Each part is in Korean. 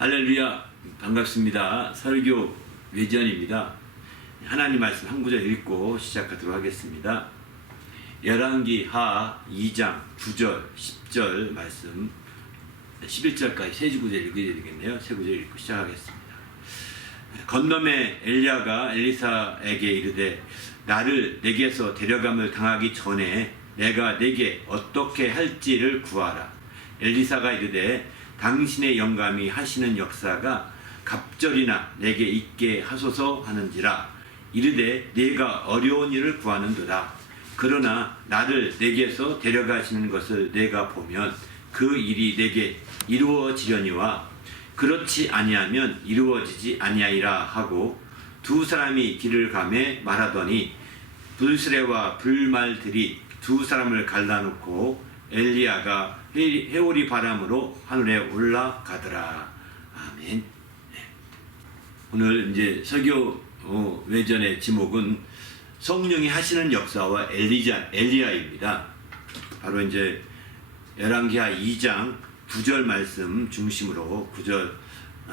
할렐루야, 반갑습니다. 설교 외전입니다. 하나님 말씀 한 구절 읽고 시작하도록 하겠습니다. 열왕기 하 2장 9절 10절 말씀 11절까지 세 구절 읽어야 되겠네요. 세 구절 읽고 시작하겠습니다. 건너매 엘리야가 엘리사에게 이르되 나를 내게서 데려감을 당하기 전에 내가 내게 어떻게 할지를 구하라. 엘리사가 이르되 당신의 영감이 하시는 역사가 갑절이나 내게 있게 하소서 하는지라. 이르되 내가 어려운 일을 구하는도다. 그러나 나를 내게서 데려가시는 것을 내가 보면 그 일이 내게 이루어지려니와 그렇지 아니하면 이루어지지 아니하리라 하고 두 사람이 길을 가매 말하더니 불스레와 불말들이 두 사람을 갈라놓고 엘리야가 해오리 바람으로 하늘에 올라가더라. 아멘. 오늘 이제 설교 외전의 제목은 성령이 하시는 역사와 엘리야입니다. 바로 이제 열왕기하 2장 9절 말씀 중심으로 9절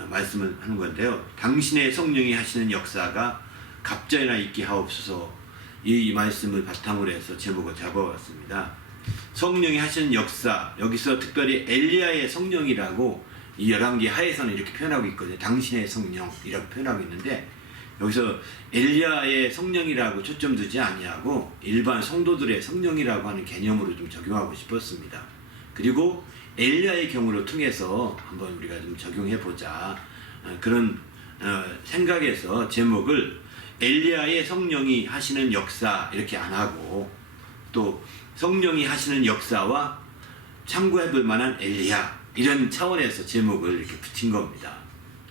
말씀을 하는 건데요. 당신의 성령이 하시는 역사가 갑절이나 있게 하옵소서. 이 말씀을 바탕으로 해서 제목을 잡아왔습니다. 성령이 하시는 역사, 여기서 특별히 엘리야의 성령이라고 이 열왕기 하에서는 이렇게 표현하고 있거든요. 당신의 성령이라고 표현하고 있는데 여기서 엘리야의 성령이라고 초점 두지 아니하고 일반 성도들의 성령이라고 하는 개념으로 좀 적용하고 싶었습니다. 그리고 엘리야의 경우를 통해서 한번 우리가 좀 적용해 보자, 그런 생각에서 제목을 엘리야의 성령이 하시는 역사 이렇게 안 하고 또 성령이 하시는 역사와 참고해 볼 만한 엘리야, 이런 차원에서 제목을 이렇게 붙인 겁니다.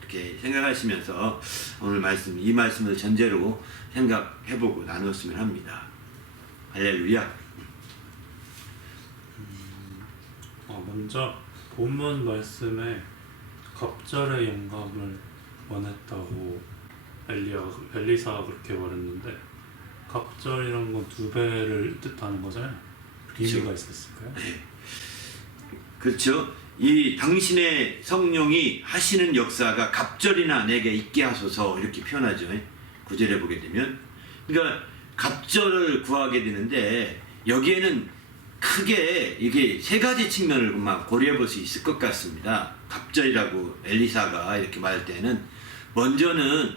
이렇게 생각하시면서 오늘 이 말씀을 전제로 생각해보고 나눴으면 합니다. 할렐루야. 먼저 본문 말씀에 갑절의 영감을 원했다고 엘리사가 그렇게 말했는데, 갑절이란 건 두 배를 뜻하는 거잖아요. 의미가 있었을까요? 네. 그렇죠. 이 당신의 성령이 하시는 역사가 갑절이나 내게 있게 하소서 이렇게 표현하죠. 9절에 보게 되면, 그러니까 갑절을 구하게 되는데 여기에는 크게 이게 세 가지 측면을 고려해 볼 수 있을 것 같습니다. 갑절이라고 엘리사가 이렇게 말할 때는 먼저는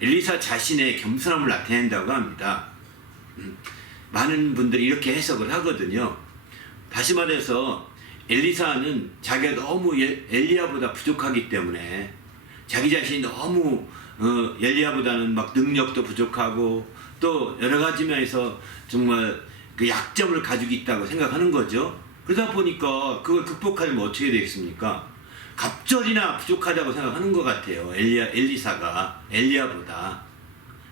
엘리사 자신의 겸손함을 나타낸다고 합니다. 많은 분들이 이렇게 해석을 하거든요. 다시 말해서 엘리사는 자기가 너무 엘리야보다 부족하기 때문에 자기 자신이 너무 엘리야보다는 막 능력도 부족하고 또 여러 가지 면에서 정말 그 약점을 가지고 있다고 생각하는 거죠. 그러다 보니까 그걸 극복하려면 어떻게 되겠습니까? 갑절이나 부족하다고 생각하는 것 같아요. 엘리사가 엘리야보다.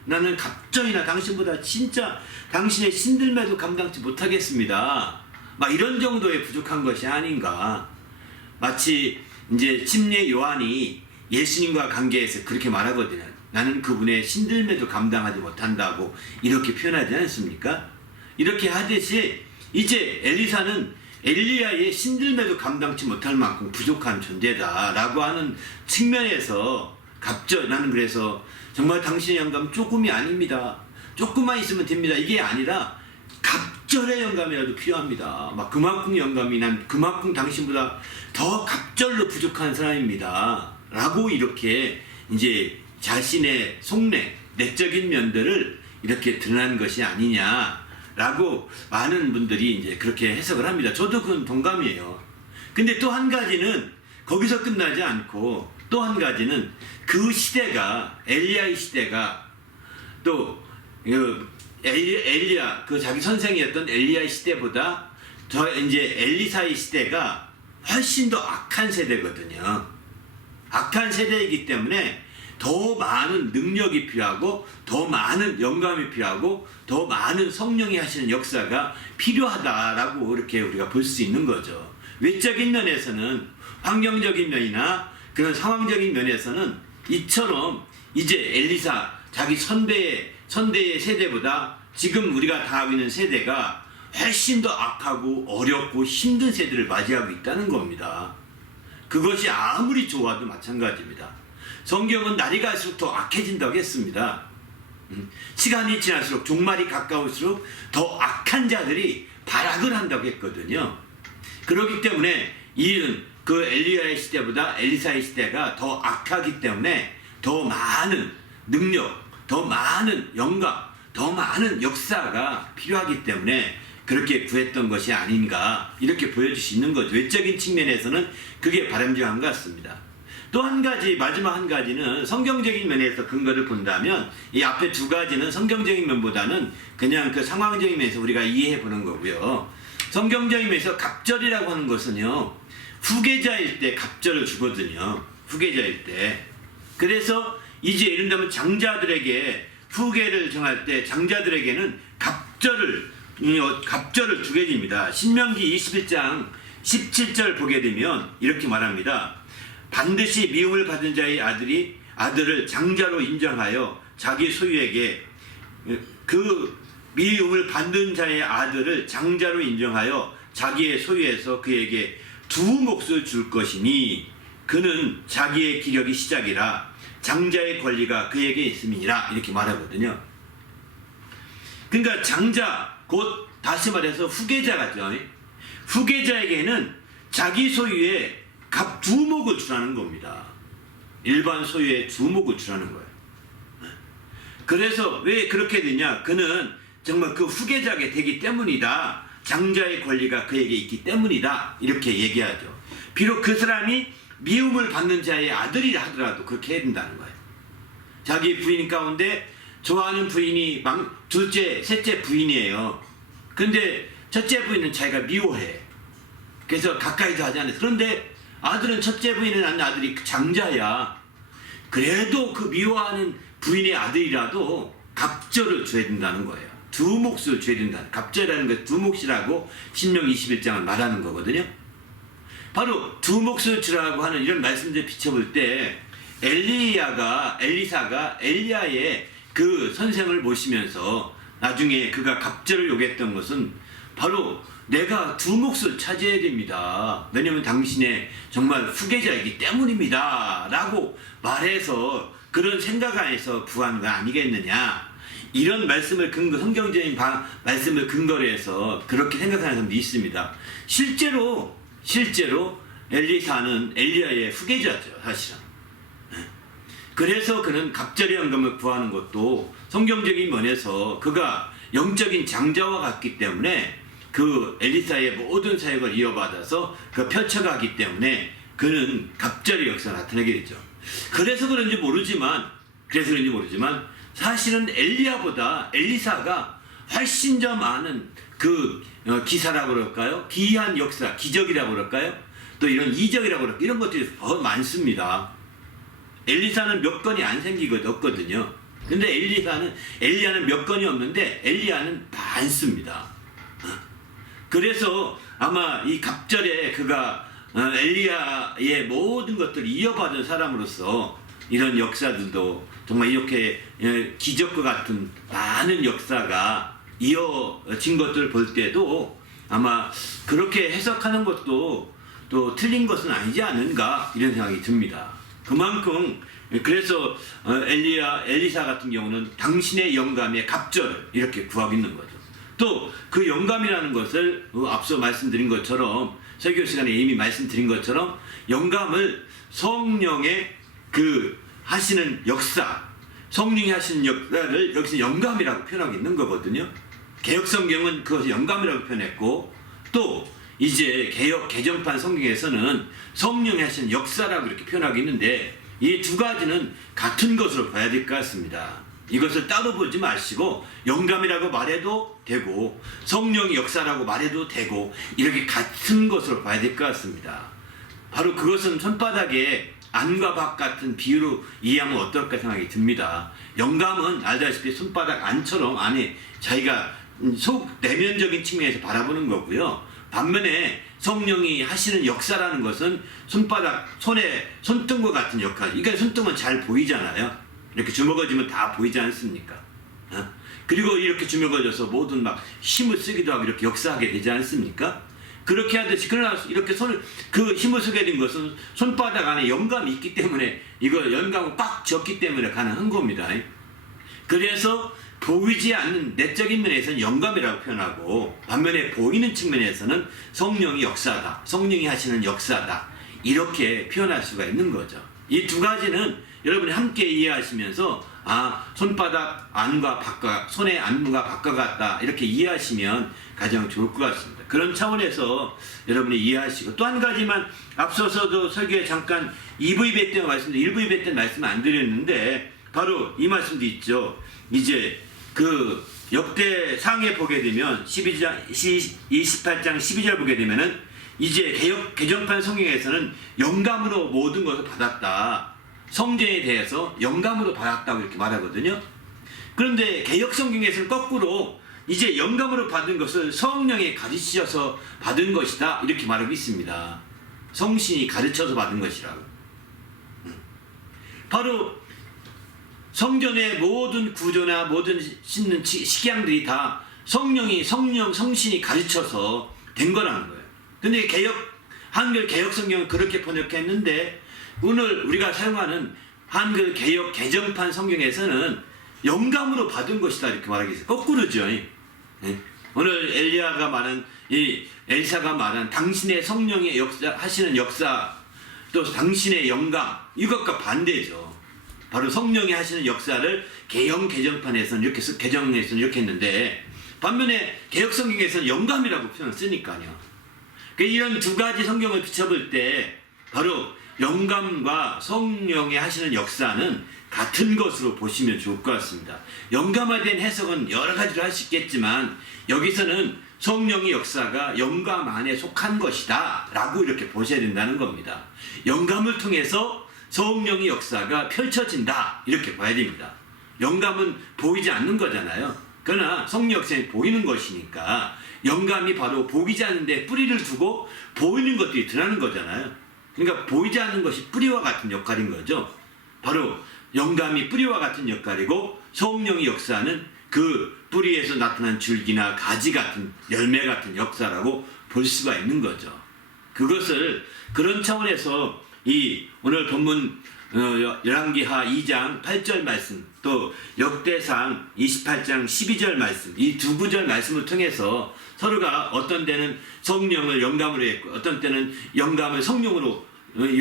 나는 갑절이나 당신보다 진짜 당신의 신들매도 감당치 못하겠습니다. 막 이런 정도의 부족한 것이 아닌가. 마치 이제 침례 요한이 예수님과 관계에서 그렇게 말하거든요. 나는 그분의 신들매도 감당하지 못한다고 이렇게 표현하지 않습니까? 이렇게 하듯이 이제 엘리사는 엘리야의 신들매도 감당치 못할 만큼 부족한 존재다라고 하는 측면에서 갑절, 나는 그래서 정말 당신의 영감 조금이 아닙니다. 조금만 있으면 됩니다. 이게 아니라 갑절의 영감이라도 필요합니다. 막 그만큼 영감이, 난 그만큼 당신보다 더 갑절로 부족한 사람입니다. 라고 이렇게 이제 자신의 속내, 내적인 면들을 이렇게 드러난 것이 아니냐라고 많은 분들이 이제 그렇게 해석을 합니다. 저도 그건 동감이에요. 근데 또 한 가지는 거기서 끝나지 않고 또 한 가지는 그 시대가, 엘리야의 시대가 또 엘리야, 그 자기 선생이었던 엘리야의 시대보다 더 이제 엘리사의 시대가 훨씬 더 악한 세대거든요. 악한 세대이기 때문에 더 많은 능력이 필요하고 더 많은 영감이 필요하고 더 많은 성령이 하시는 역사가 필요하다라고 이렇게 우리가 볼 수 있는 거죠. 외적인 면에서는, 환경적인 면이나 그런 상황적인 면에서는 이처럼 이제 엘리사 자기 선대의 세대보다 지금 우리가 다하고 있는 세대가 훨씬 더 악하고 어렵고 힘든 세대를 맞이하고 있다는 겁니다. 그것이 아무리 좋아도 마찬가지입니다. 성경은 날이 갈수록 더 악해진다고 했습니다. 시간이 지날수록 종말이 가까울수록 더 악한 자들이 발악을 한다고 했거든요. 그렇기 때문에 이는 그 엘리야의 시대보다 엘리사의 시대가 더 악하기 때문에 더 많은 능력, 더 많은 영감, 더 많은 역사가 필요하기 때문에 그렇게 구했던 것이 아닌가 이렇게 보여줄 수 있는 거죠. 외적인 측면에서는 그게 바람직한 것 같습니다. 또 한 가지, 마지막 한 가지는 성경적인 면에서 근거를 본다면 이 앞에 두 가지는 성경적인 면보다는 그냥 그 상황적인 면에서 우리가 이해해 보는 거고요. 성경적인 면에서 갑절이라고 하는 것은요, 후계자일 때 갑절을 주거든요. 후계자일 때. 그래서 이제 이른다면 장자들에게 후계를 정할 때 장자들에게는 갑절을 주게 됩니다. 신명기 21장 17절 보게 되면 이렇게 말합니다. 반드시 미움을 받은 자의 아들을 장자로 인정하여 자기 소유에게, 그 미움을 받는 자의 아들을 장자로 인정하여 자기의 소유에서 그에게 두 몫을 줄 것이니 그는 자기의 기력이 시작이라 장자의 권리가 그에게 있음이니라 이렇게 말하거든요. 그러니까 장자, 곧 다시 말해서 후계자가죠. 후계자에게는 자기 소유의 두목을 주라는 겁니다. 일반 소유의 두목을 주라는 거예요. 그래서 왜 그렇게 되냐? 그는 정말 그 후계자가 되기 때문이다. 장자의 권리가 그에게 있기 때문이다. 이렇게 얘기하죠. 비록 그 사람이 미움을 받는 자의 아들이라 하더라도 그렇게 해야 된다는 거예요. 자기 부인 가운데 좋아하는 부인이 둘째, 셋째 부인이에요. 근데 첫째 부인은 자기가 미워해. 그래서 가까이도 하지 않아요. 그런데 아들은 첫째 부인을 낳는 아들이 장자야. 그래도 그 미워하는 부인의 아들이라도 갑절을 줘야 된다는 거예요. 두 몫을 줘야 된다는, 갑절이라는 것 두 몫이라고 신명 21장을 말하는 거거든요. 바로 두 몫을 주라고 하는 이런 말씀들 비춰볼 때 엘리사가 엘리야의 그 선생을 모시면서 나중에 그가 갑절을 요구했던 것은 바로 내가 두 몫을 차지해야 됩니다. 왜냐하면 당신의 정말 후계자이기 때문입니다. 라고 말해서 그런 생각 안에서 구한 거 아니겠느냐. 이런 말씀을 성경적인 말씀을 근거로 해서 그렇게 생각하는 사람도 있습니다. 실제로 엘리사는 엘리야의 후계자죠, 사실은. 그래서 그는 갑절의 연금을 구하는 것도 성경적인 면에서 그가 영적인 장자와 같기 때문에 그 엘리사의 모든 사역을 이어받아서 그 펼쳐가기 때문에 그는 갑절의 역사가 나타나게 되죠. 그래서 그런지 모르지만 사실은 엘리야보다 엘리사가 훨씬 더 많은 그 기사라고 그럴까요? 기이한 역사, 기적이라고 그럴까요? 또 이런 이적이라고 그럴까요? 이런 것들이 더 많습니다. 엘리사는 몇 건이 안 없거든요. 근데 엘리야는 몇 건이 없는데 엘리야는 많습니다. 그래서 아마 이 갑절에 그가 엘리야의 모든 것들을 이어받은 사람으로서 이런 역사들도 정말 이렇게 기적과 같은 많은 역사가 이어진 것들을 볼 때도 아마 그렇게 해석하는 것도 또 틀린 것은 아니지 않은가 이런 생각이 듭니다. 그만큼 그래서 엘리사 같은 경우는 당신의 영감의 갑절을 이렇게 구하고 있는 거죠. 또 그 영감이라는 것을 앞서 말씀드린 것처럼 설교 시간에 이미 말씀드린 것처럼 영감을 성령의 그 하시는 역사, 성령이 하시는 역사를 여기서 영감이라고 표현하고 있는 거거든요. 개혁성경은 그것을 영감이라고 표현했고 또 이제 개정판 성경에서는 성령이 하시는 역사라고 이렇게 표현하고 있는데 이 두 가지는 같은 것으로 봐야 될 것 같습니다. 이것을 따로 보지 마시고 영감이라고 말해도 되고 성령의 역사라고 말해도 되고 이렇게 같은 것으로 봐야 될 것 같습니다. 바로 그것은 손바닥에 안과 밖 같은 비유로 이해하면 어떨까 생각이 듭니다. 영감은 알다시피 손바닥 안처럼 안에 자기가 속 내면적인 측면에서 바라보는 거고요. 반면에 성령이 하시는 역사라는 것은 손에 손등과 같은 역할. 그러니까 손등은 잘 보이잖아요. 이렇게 주먹어지면 다 보이지 않습니까? 그리고 이렇게 주먹어져서 모든 막 힘을 쓰기도 하고 이렇게 역사하게 되지 않습니까? 그렇게 하듯이 그러나 이렇게 손을 그 힘을 쓰게 된 것은 손바닥 안에 영감이 있기 때문에 이거 영감을 꽉 쥐었기 때문에 가능한 겁니다. 그래서 보이지 않는 내적인 면에서는 영감이라고 표현하고 반면에 보이는 측면에서는 성령이 역사다. 성령이 하시는 역사다. 이렇게 표현할 수가 있는 거죠. 이 두 가지는 여러분이 함께 이해하시면서 손바닥 안과 바깥, 손의 안과 바깥 같다. 이렇게 이해하시면 가장 좋을 것 같습니다. 그런 차원에서 여러분이 이해하시고 또 한 가지만 앞서서도 설교에 잠깐 2부입회 때 말씀드린 1부입회 때 말씀 안 드렸는데 바로 이 말씀도 있죠. 이제 그 역대상에 보게 되면 28장 12절 보게 되면은 이제 개정판 성경에서는 영감으로 모든 것을 받았다. 성경에 대해서 영감으로 받았다고 이렇게 말하거든요. 그런데 개역 성경에서는 거꾸로 이제 영감으로 받은 것을 성령이 가르치셔서 받은 것이다. 이렇게 말하고 있습니다. 성신이 가르쳐서 받은 것이라고. 바로 성전의 모든 구조나 모든 씻는 식양들이 다 성신이 가르쳐서 된 거라는 거예요. 근데 한글 개역 성경은 그렇게 번역했는데 오늘 우리가 사용하는 한글 개역 개정판 성경에서는 영감으로 받은 것이다 이렇게 말하고 있어요. 거꾸로죠. 오늘 엘리야가 말한 이 엘사가 말한 당신의 성령의 하시는 역사 또 당신의 영감 이것과 반대죠. 바로 성령이 하시는 역사를 개정판에서는 이렇게 개정에서는 이렇게 했는데 반면에 개역 성경에서는 영감이라고 표현을 쓰니까요. 이런 두 가지 성경을 비춰볼 때 바로 영감과 성령이 하시는 역사는 같은 것으로 보시면 좋을 것 같습니다. 영감에 대한 해석은 여러 가지로 할 수 있겠지만 여기서는 성령의 역사가 영감 안에 속한 것이다 라고 이렇게 보셔야 된다는 겁니다. 영감을 통해서 성령의 역사가 펼쳐진다 이렇게 봐야 됩니다. 영감은 보이지 않는 거잖아요. 그러나 성령 역사는 보이는 것이니까 영감이 바로 보이지 않는데 뿌리를 두고 보이는 것들이 드러나는 거잖아요. 그러니까 보이지 않는 것이 뿌리와 같은 역할인 거죠. 바로 영감이 뿌리와 같은 역할이고 성령의 역사는 그 뿌리에서 나타난 줄기나 가지 같은 열매 같은 역사라고 볼 수가 있는 거죠. 그것을 그런 차원에서 이 오늘 본문 열왕기하 2장 8절 말씀 또 역대상 28장 12절 말씀 이 두 구절 말씀을 통해서 서로가 어떤 때는 성령을 영감으로 했고 어떤 때는 영감을 성령으로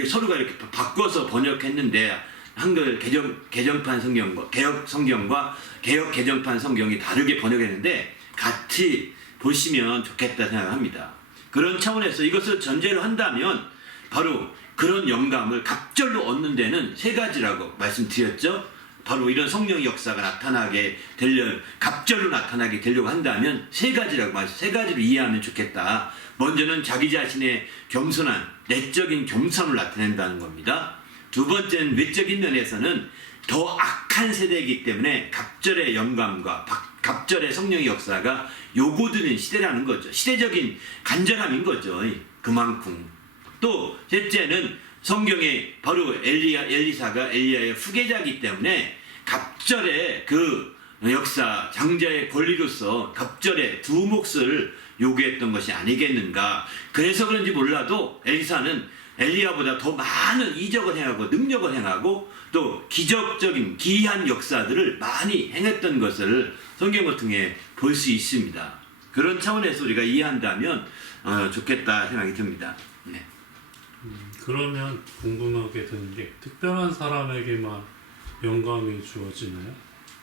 서로가 이렇게 바꿔서 번역했는데 한글 개정판 성경과 개역 성경과 개역 개정판 성경이 다르게 번역했는데 같이 보시면 좋겠다 생각합니다. 그런 차원에서 이것을 전제로 한다면 바로 그런 영감을 갑절로 얻는 데는 세 가지라고 말씀드렸죠. 바로 이런 성령의 역사가 나타나게 되려 갑절로 나타나게 되려고 한다면 세 가지로 이해하면 좋겠다. 먼저는 자기 자신의 겸손한 내적인 겸손을 나타낸다는 겁니다. 두 번째는 외적인 면에서는 더 악한 세대이기 때문에 갑절의 영감과 갑절의 성령의 역사가 요구되는 시대라는 거죠. 시대적인 간절함인 거죠. 그만큼. 또 셋째는 성경에 바로 엘리사가 엘리야의 후계자이기 때문에 갑절의 그 역사 장자의 권리로서 갑절의 두 몫을 요구했던 것이 아니겠는가. 그래서 그런지 몰라도 엘리사는 엘리야보다 더 많은 이적을 행하고 능력을 행하고 또 기적적인 기이한 역사들을 많이 행했던 것을 성경을 통해 볼 수 있습니다. 그런 차원에서 우리가 이해한다면 좋겠다 생각이 듭니다. 네. 그러면 궁금하게 드는 게 특별한 사람에게만 영감이 주어지나요?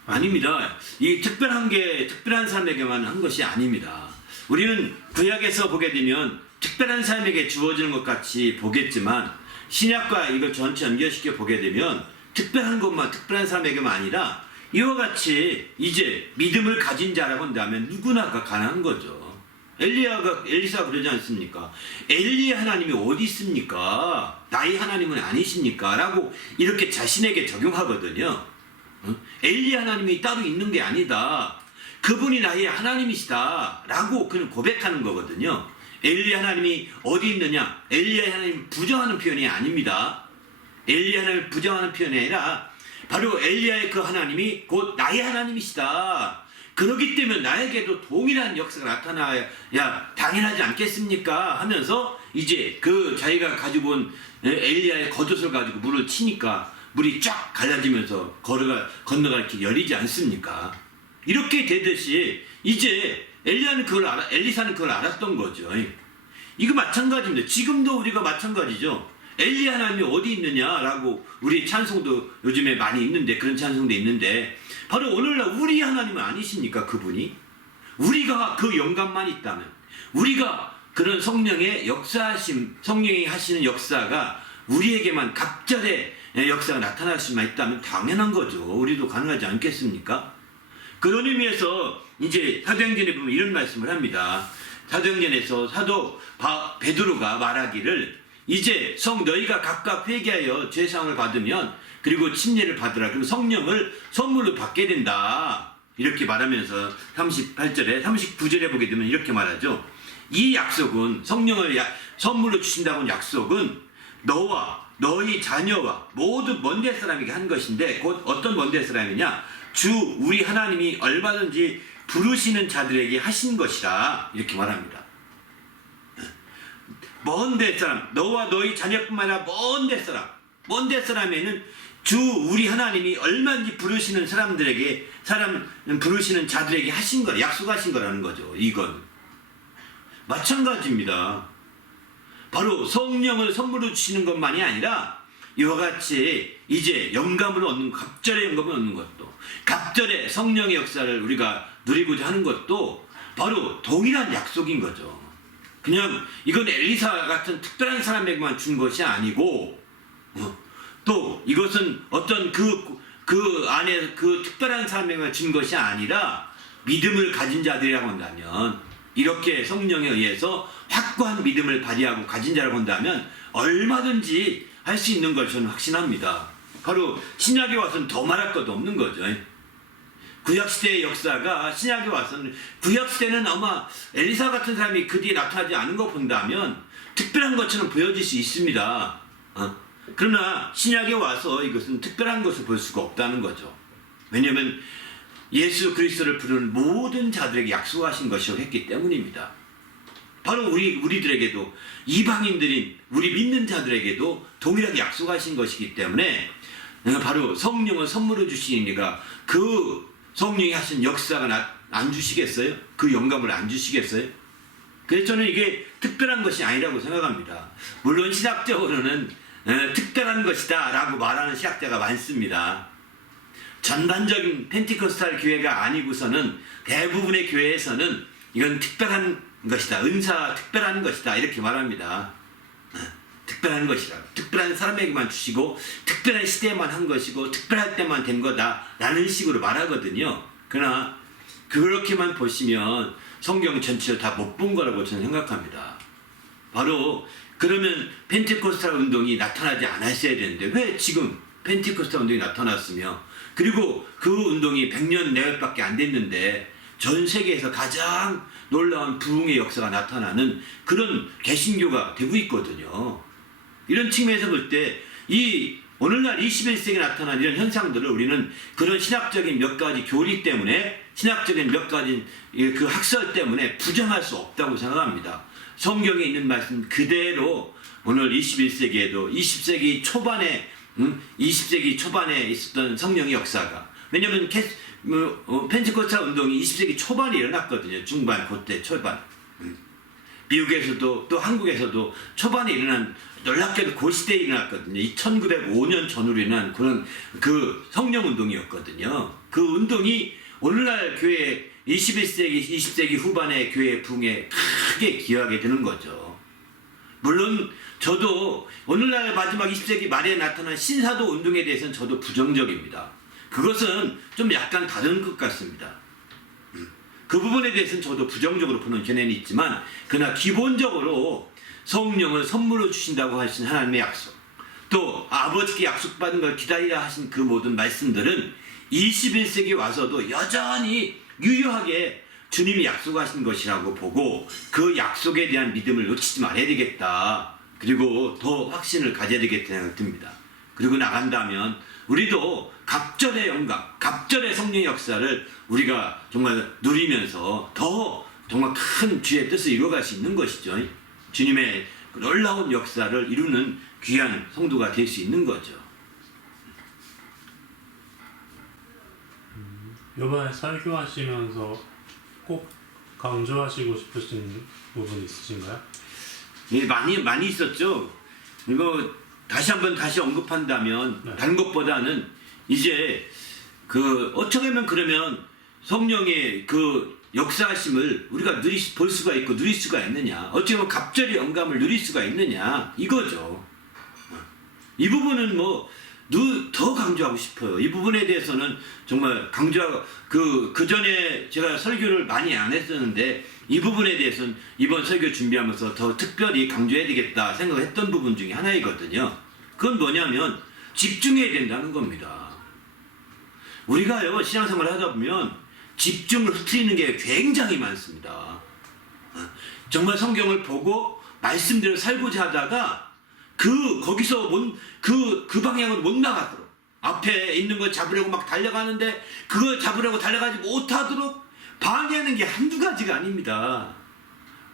아닙니다. 이 특별한 사람에게만 한 것이 아닙니다. 우리는 구약에서 보게 되면 특별한 사람에게 주어지는 것 같이 보겠지만 신약과 이걸 전체 연결시켜 보게 되면 특별한 것만 특별한 사람에게만 아니라 이와 같이 이제 믿음을 가진 자라고 한다면 누구나가 가능한 거죠. 엘리사가 그러지 않습니까? 엘리야 하나님이 어디 있습니까? 나의 하나님은 아니십니까? 라고 이렇게 자신에게 적용하거든요. 엘리야 하나님이 따로 있는 게 아니다. 그분이 나의 하나님이시다. 라고 그는 고백하는 거거든요. 엘리야 하나님이 어디 있느냐? 엘리야 하나님 부정하는 표현이 아닙니다. 엘리야 하나님을 부정하는 표현이 아니라 바로 엘리야의 그 하나님이 곧 나의 하나님이시다. 그렇기 때문에 나에게도 동일한 역사가 나타나야 당연하지 않겠습니까? 하면서 이제 그 자기가 가지고 온 엘리야의 겉옷을 가지고 물을 치니까 물이 쫙 갈라지면서 건너갈 길이 열리지 않습니까? 이렇게 되듯이 이제 엘리사는 그걸 알았던 거죠. 이거 마찬가지입니다. 지금도 우리가 마찬가지죠. 엘리야 하나님이 어디 있느냐라고 우리 찬송도 요즘에 많이 있는데, 그런 찬송도 있는데, 바로 오늘날 우리 하나님은 아니십니까? 그분이 우리가 그 영감만 있다면, 우리가 그런 성령의 역사하심, 성령이 하시는 역사가 우리에게만 갑절의 역사가 나타날 수만 있다면 당연한 거죠. 우리도 가능하지 않겠습니까? 그런 의미에서 이제 사도행전에 보면 이런 말씀을 합니다. 사도행전에서 사도 베드로가 말하기를, 이제 너희가 각각 회개하여 죄사함을 받으면, 그리고 침례를 받으라. 그럼 성령을 선물로 받게 된다. 이렇게 말하면서 38절에 39절에 보게 되면 이렇게 말하죠. 이 약속은, 성령을 선물로 주신다고 하는 약속은 너와 너희 자녀와 모든 먼데 사람에게 한 것인데, 곧 어떤 먼데 사람이냐? 주 우리 하나님이 얼마든지 부르시는 자들에게 하신 것이라. 이렇게 말합니다. 먼데 사람, 너와 너희 자녀뿐만 아니라 먼데 사람에는 주 우리 하나님이 얼마든지 부르시는 부르시는 자들에게 하신 거, 약속하신 거라는 거죠. 이건 마찬가지입니다. 바로 성령을 선물로 주시는 것만이 아니라 이와 같이 이제 영감을 얻는, 갑절의 영감을 얻는 것도, 갑절의 성령의 역사를 우리가 누리고자 하는 것도 바로 동일한 약속인 거죠. 그냥 이건 엘리사 같은 특별한 사람에게만 준 것이 아니고, 또 이것은 어떤 그 안에 그 특별한 사람에게만 준 것이 아니라 믿음을 가진 자들이라고 한다면, 이렇게 성령에 의해서 확고한 믿음을 발휘하고 가진 자라고 한다면 얼마든지 할 수 있는 걸 저는 확신합니다. 바로 신약에 와서는 더 말할 것도 없는 거죠. 구약시대의 역사가 신약에 와서는, 구약시대는 아마 엘리사 같은 사람이 그 뒤에 나타나지 않은 거 본다면 특별한 것처럼 보여질 수 있습니다. 그러나 신약에 와서 이것은 특별한 것을 볼 수가 없다는 거죠. 왜냐하면 예수 그리스도를 부르는 모든 자들에게 약속하신 것이라고 했기 때문입니다. 바로 우리들에게도, 이방인들인 우리 믿는 자들에게도 동일하게 약속하신 것이기 때문에, 바로 성령을 선물로 주시니까 그 성령이 하신 역사가 안 주시겠어요? 그 영감을 안 주시겠어요? 그래서 저는 이게 특별한 것이 아니라고 생각합니다. 물론 신학적으로는 특별한 것이다 라고 말하는 신학자가 많습니다. 전반적인 펜티코스탈 교회가 아니고서는 대부분의 교회에서는 이건 특별한 것이다, 은사 특별한 것이다, 이렇게 말합니다. 특별한 것이라, 특별한 사람에게만 주시고 특별한 시대에만 한 것이고 특별할 때만 된 거다 라는 식으로 말하거든요. 그러나 그렇게만 보시면 성경 전체를 다 못 본 거라고 저는 생각합니다. 바로 그러면 펜테코스탈 운동이 나타나지 않았어야 되는데 왜 지금 펜테코스탈 운동이 나타났으며, 그리고 그 운동이 100년 내외밖에 안 됐는데 전 세계에서 가장 놀라운 부흥의 역사가 나타나는 그런 개신교가 되고 있거든요. 이런 측면에서 볼 때 이 오늘날 21세기에 나타난 이런 현상들을 우리는 그런 신학적인 몇 가지 교리 때문에, 신학적인 몇 가지 그 학설 때문에 부정할 수 없다고 생각합니다. 성경에 있는 말씀 그대로 오늘 21세기에도 20세기 초반에 있었던 성령의 역사가, 왜냐하면 펜테코스탈 운동이 20세기 초반에 일어났거든요. 중반, 그때 초반. 미국에서도 또 한국에서도 초반에 일어난, 놀랍게도 그 시대에 일어났거든요. 1905년 전후로 일어난 그런 그 성령 운동이었거든요. 그 운동이 오늘날 교회 20세기 후반의 교회 부흥에 크게 기여하게 되는 거죠. 물론 저도 오늘날 마지막 20세기 말에 나타난 신사도 운동에 대해서는 저도 부정적입니다. 그것은 좀 약간 다른 것 같습니다. 그 부분에 대해서는 저도 부정적으로 보는 견해는 있지만, 그러나 기본적으로 성령을 선물로 주신다고 하신 하나님의 약속, 또 아버지께 약속받은 걸 기다리라 하신 그 모든 말씀들은 21세기 와서도 여전히 유효하게 주님이 약속하신 것이라고 보고, 그 약속에 대한 믿음을 놓치지 말아야 되겠다, 그리고 더 확신을 가져야 되겠다는 생각이 듭니다. 그리고 나간다면 우리도 갑절의 영광, 갑절의 성령의 역사를 우리가 정말 누리면서 더 정말 큰 주의 뜻을 이루어갈 수 있는 것이죠. 주님의 놀라운 역사를 이루는 귀한 성도가 될 수 있는 거죠. 이번에 설교하시면서 꼭 강조하시고 싶으신 부분 있으신가요? 예, 많이 있었죠. 이거 다시 언급한다면 네. 다른 것보다는 이제 어떻게 하면 그러면 성령의 역사하심을 우리가 볼 수가 있고 누릴 수가 있느냐, 어떻게 보면 갑절의 영감을 누릴 수가 있느냐, 이거죠. 이 부분은 더 강조하고 싶어요. 이 부분에 대해서는 정말 강조하고 그 전에 제가 설교를 많이 안 했었는데 이 부분에 대해서는 이번 설교 준비하면서 더 특별히 강조해야 되겠다 생각했던 부분 중에 하나이거든요. 그건 뭐냐면 집중해야 된다는 겁니다. 우리가요, 신앙생활을 하다 보면 집중을 흐트리는 게 굉장히 많습니다. 정말 성경을 보고 말씀대로 살고자 하다가 거기서 그 방향으로 못 나가도록, 앞에 있는 걸 잡으려고 막 달려가는데 그걸 잡으려고 달려가지 못하도록 방해하는 게 한두 가지가 아닙니다.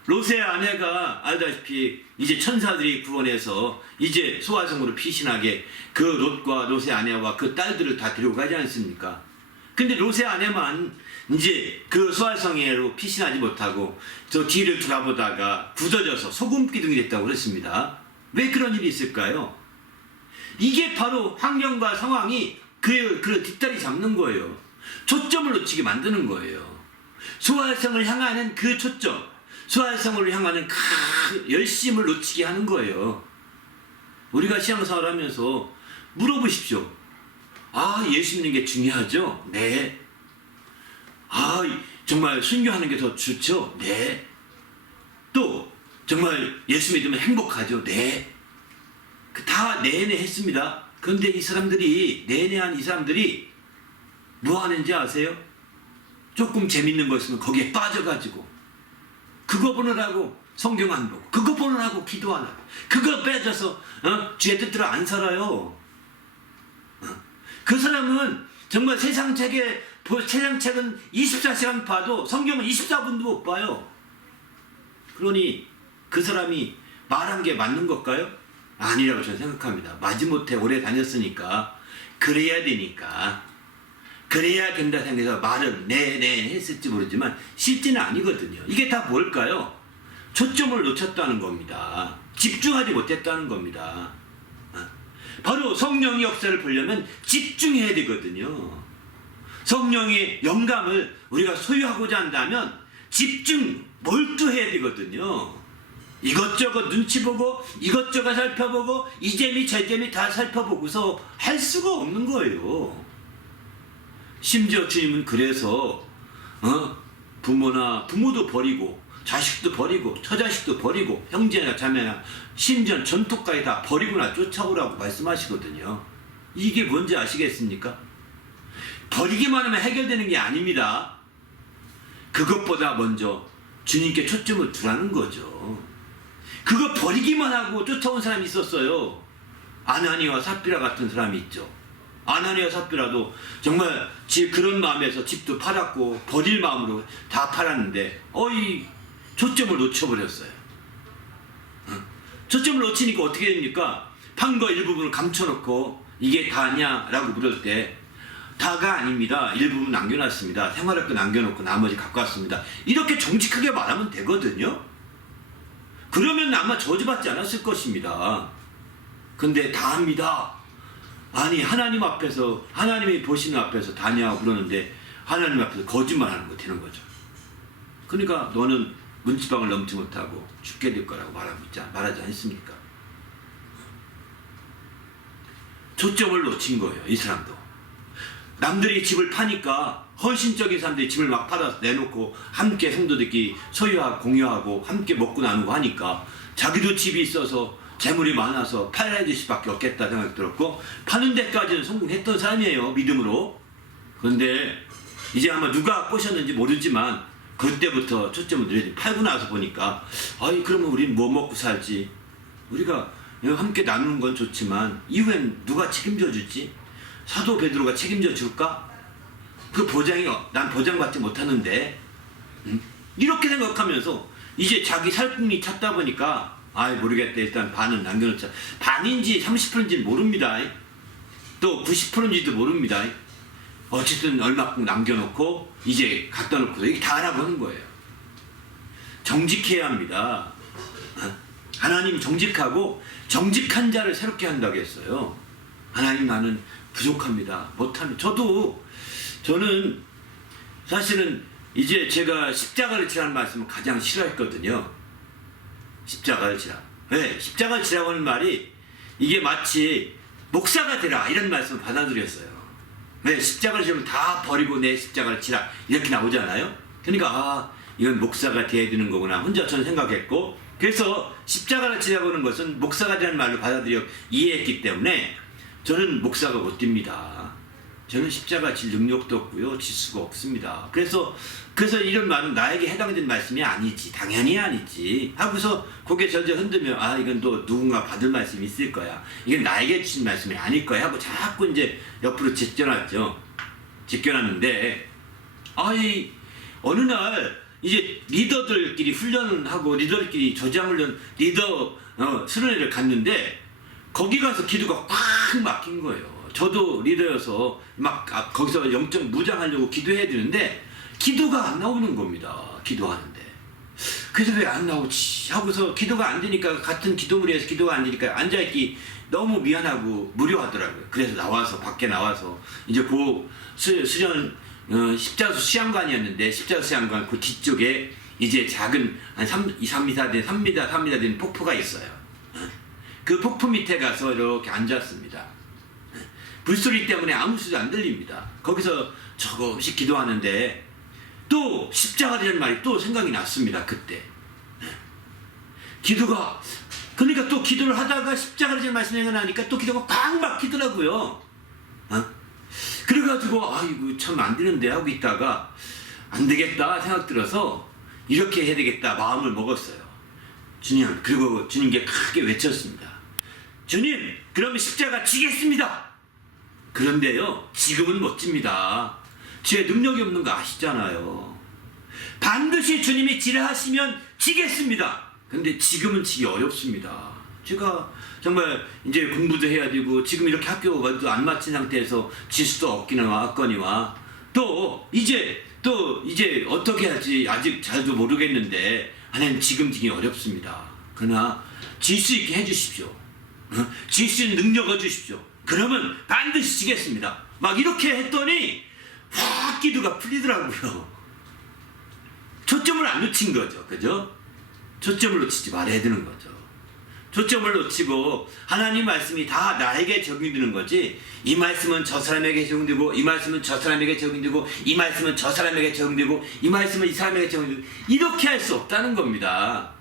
롯의 아내가 알다시피 이제 천사들이 구원해서 이제 소아성으로 피신하게 그 롯과 롯의 아내와 그 딸들을 다 데리고 가지 않습니까? 근데 롯의 아내만 이제 그 소아성으로 피신하지 못하고 저 뒤를 돌아보다가 굳어져서 소금기둥이 됐다고 그랬습니다. 왜 그런 일이 있을까요? 이게 바로 환경과 상황이 그 뒷다리 잡는 거예요. 초점을 놓치게 만드는 거예요. 소아성을 향하는 그 초점, 소아성을 향하는 그 열심을 놓치게 하는 거예요. 우리가 신앙생활을 하면서 물어보십시오. 예수 믿는 게 중요하죠? 네. 정말 순교하는 게 더 좋죠? 네. 또 정말 예수 믿으면 행복하죠? 네. 다 네네 했습니다. 그런데 네네한 이 사람들이 뭐 하는지 아세요? 조금 재밌는 거 있으면 거기에 빠져가지고 그거 보느라고 성경 안 보고, 그거 보느라고 기도 안 하고, 그거 빼줘서 주의 뜻대로 안 살아요. 그 사람은 정말 세상 책은 24시간 봐도 성경은 24분도 못 봐요. 그러니 그 사람이 말한 게 맞는 걸까요? 아니라고 저는 생각합니다. 마지못해 오래 다녔으니까 그래야 되니까 그래야 된다 생각해서 말은 네네 했을지 모르지만 실제는 아니거든요. 이게 다 뭘까요? 초점을 놓쳤다는 겁니다. 집중하지 못했다는 겁니다. 바로 성령의 역사를 보려면 집중해야 되거든요. 성령의 영감을 우리가 소유하고자 한다면 몰두해야 되거든요. 이것저것 눈치 보고 이것저것 살펴보고 이 재미 저 재미 다 살펴보고서 할 수가 없는 거예요. 심지어 주님은 그래서 부모도 버리고 자식도 버리고 처자식도 버리고 형제나 자매나 심지어 전토까지 다 버리고나 쫓아오라고 말씀하시거든요. 이게 뭔지 아시겠습니까? 버리기만 하면 해결되는 게 아닙니다. 그것보다 먼저 주님께 초점을 두라는 거죠. 그거 버리기만 하고 쫓아온 사람이 있었어요. 아나니와 삽비라 같은 사람이 있죠. 아나니와 삽비라도 정말 그런 마음에서 집도 팔았고 버릴 마음으로 다 팔았는데 초점을 놓쳐버렸어요. 초점을 놓치니까 어떻게 됩니까? 판 거 일부분을 감춰놓고 이게 다냐? 라고 물을 때 다가 아닙니다. 일부분 남겨놨습니다. 생활할 거 남겨놓고 나머지 갖고 왔습니다. 이렇게 정직하게 말하면 되거든요. 그러면 아마 저주받지 않았을 것입니다. 근데 다 합니다. 아니 하나님 앞에서, 하나님이 보시는 앞에서 다냐고 그러는데 하나님 앞에서 거짓말하는 거 되는 거죠. 그러니까 너는 문지방을 넘지 못하고 죽게 될 거라고 말하지 않습니까? 초점을 놓친 거예요. 이 사람도. 남들이 집을 파니까 헌신적인 사람들이 집을 막 팔아서 내놓고 함께 성도들끼리 소유하고 공유하고 함께 먹고 나누고 하니까 자기도 집이 있어서 재물이 많아서 팔아야 될 수밖에 없겠다 생각이 들었고 파는 데까지는 성공했던 사람이에요. 믿음으로. 그런데 이제 아마 누가 꼬셨는지 모르지만 그때부터 초점을 늘려야 돼. 팔고 나서 보니까 그러면 우리는 뭐 먹고 살지? 우리가 함께 나누는 건 좋지만 이후엔 누가 책임져 주지? 사도 베드로가 책임져 줄까? 그 보장이 난 보장받지 못하는데 이렇게 생각하면서 이제 자기 살궁리 찾다 보니까 모르겠다 일단 반은 남겨놓자. 반인지 30%인지 모릅니다. 또 90%인지도 모릅니다. 어쨌든 얼마큼 남겨놓고 이제 갖다 놓고서 이게 다 알아보는 거예요. 정직해야 합니다. 하나님 정직하고 정직한 자를 새롭게 한다고 했어요. 하나님 나는 부족합니다. 못합니다. 저는 사실은 이제 제가 십자가를 지라는 말씀을 가장 싫어했거든요. 십자가를 지라. 왜? 십자가를 지라고 하는 말이 이게 마치 목사가 되라 이런 말씀을 받아들였어요. 왜? 십자가를 지면 다 버리고 내 십자가를 지라 이렇게 나오잖아요. 그러니까 이건 목사가 돼야 되는 거구나 혼자 저는 생각했고, 그래서 십자가를 지라고 하는 것은 목사가 되는 말로 받아들여 이해했기 때문에 저는 목사가 못 됩니다. 저는 십자가 질 능력도 없고요. 질 수가 없습니다. 그래서 이런 말은 나에게 해당되는 말씀이 아니지. 당연히 아니지. 하고서 고개 저저 흔들면 이건 또 누군가 받을 말씀이 있을 거야. 이건 나에게 주신 말씀이 아닐 거야. 하고 자꾸 이제 옆으로 제껴놨죠. 제껴놨는데 어느 날 이제 리더들끼리 훈련을 하고 리더들끼리 조장훈련 리더 수련회를 갔는데 거기 가서 기도가 꽉 막힌 거예요. 저도 리더여서 막 거기서 영적 무장하려고 기도해야 되는데 기도가 안 나오는 겁니다. 기도하는데. 그래서 왜 안 나오지 하고서 기도가 안 되니까 같은 기도물에서 기도가 안 되니까 앉아있기 너무 미안하고 무료하더라고요. 그래서 밖에 나와서 이제 수련 십자수 수양관이었는데 십자수 수양관 그 뒤쪽에 이제 작은 한 3m 된 폭포가 있어요. 그 폭포 밑에 가서 이렇게 앉았습니다. 불소리 때문에 아무 소리도 안 들립니다. 거기서 조금씩 기도하는데 또 십자가라는 말이 또 생각이 났습니다. 그때 그러니까 또 기도를 하다가 십자가라는 말씀이 생각나니까 또 기도가 꽉 막히더라고요. 그래가지고 이거 참 안 되는데 하고 있다가 안 되겠다 생각 들어서 이렇게 해야 되겠다 마음을 먹었어요. 주님, 그리고 주님께 크게 외쳤습니다. 주님, 그러면 십자가 지겠습니다. 그런데요, 지금은 못 집니다. 제 능력이 없는 거 아시잖아요. 반드시 주님이 지라 하시면 지겠습니다. 근데 지금은 지기 어렵습니다. 제가 정말 이제 공부도 해야 되고 지금 이렇게 학교 가도 안 마친 상태에서 질 수도 없거니와 또 이제 어떻게 할지 아직 잘도 모르겠는데 하나님 지금 지기 어렵습니다. 그러나 질 수 있게 해주십시오. 질 수 있는 능력을 주십시오. 그러면 반드시 지겠습니다. 막 이렇게 했더니 확 기도가 풀리더라고요. 초점을 안 놓친 거죠. 그죠? 초점을 놓치지 말아야 되는 거죠. 초점을 놓치고 하나님 말씀이 다 나에게 적용되는 거지, 이 말씀은 저 사람에게 적용되고 이 말씀은 저 사람에게 적용되고 이 말씀은 저 사람에게 적용되고 이 말씀은 이 사람에게 적용되고 이렇게 할 수 없다는 겁니다.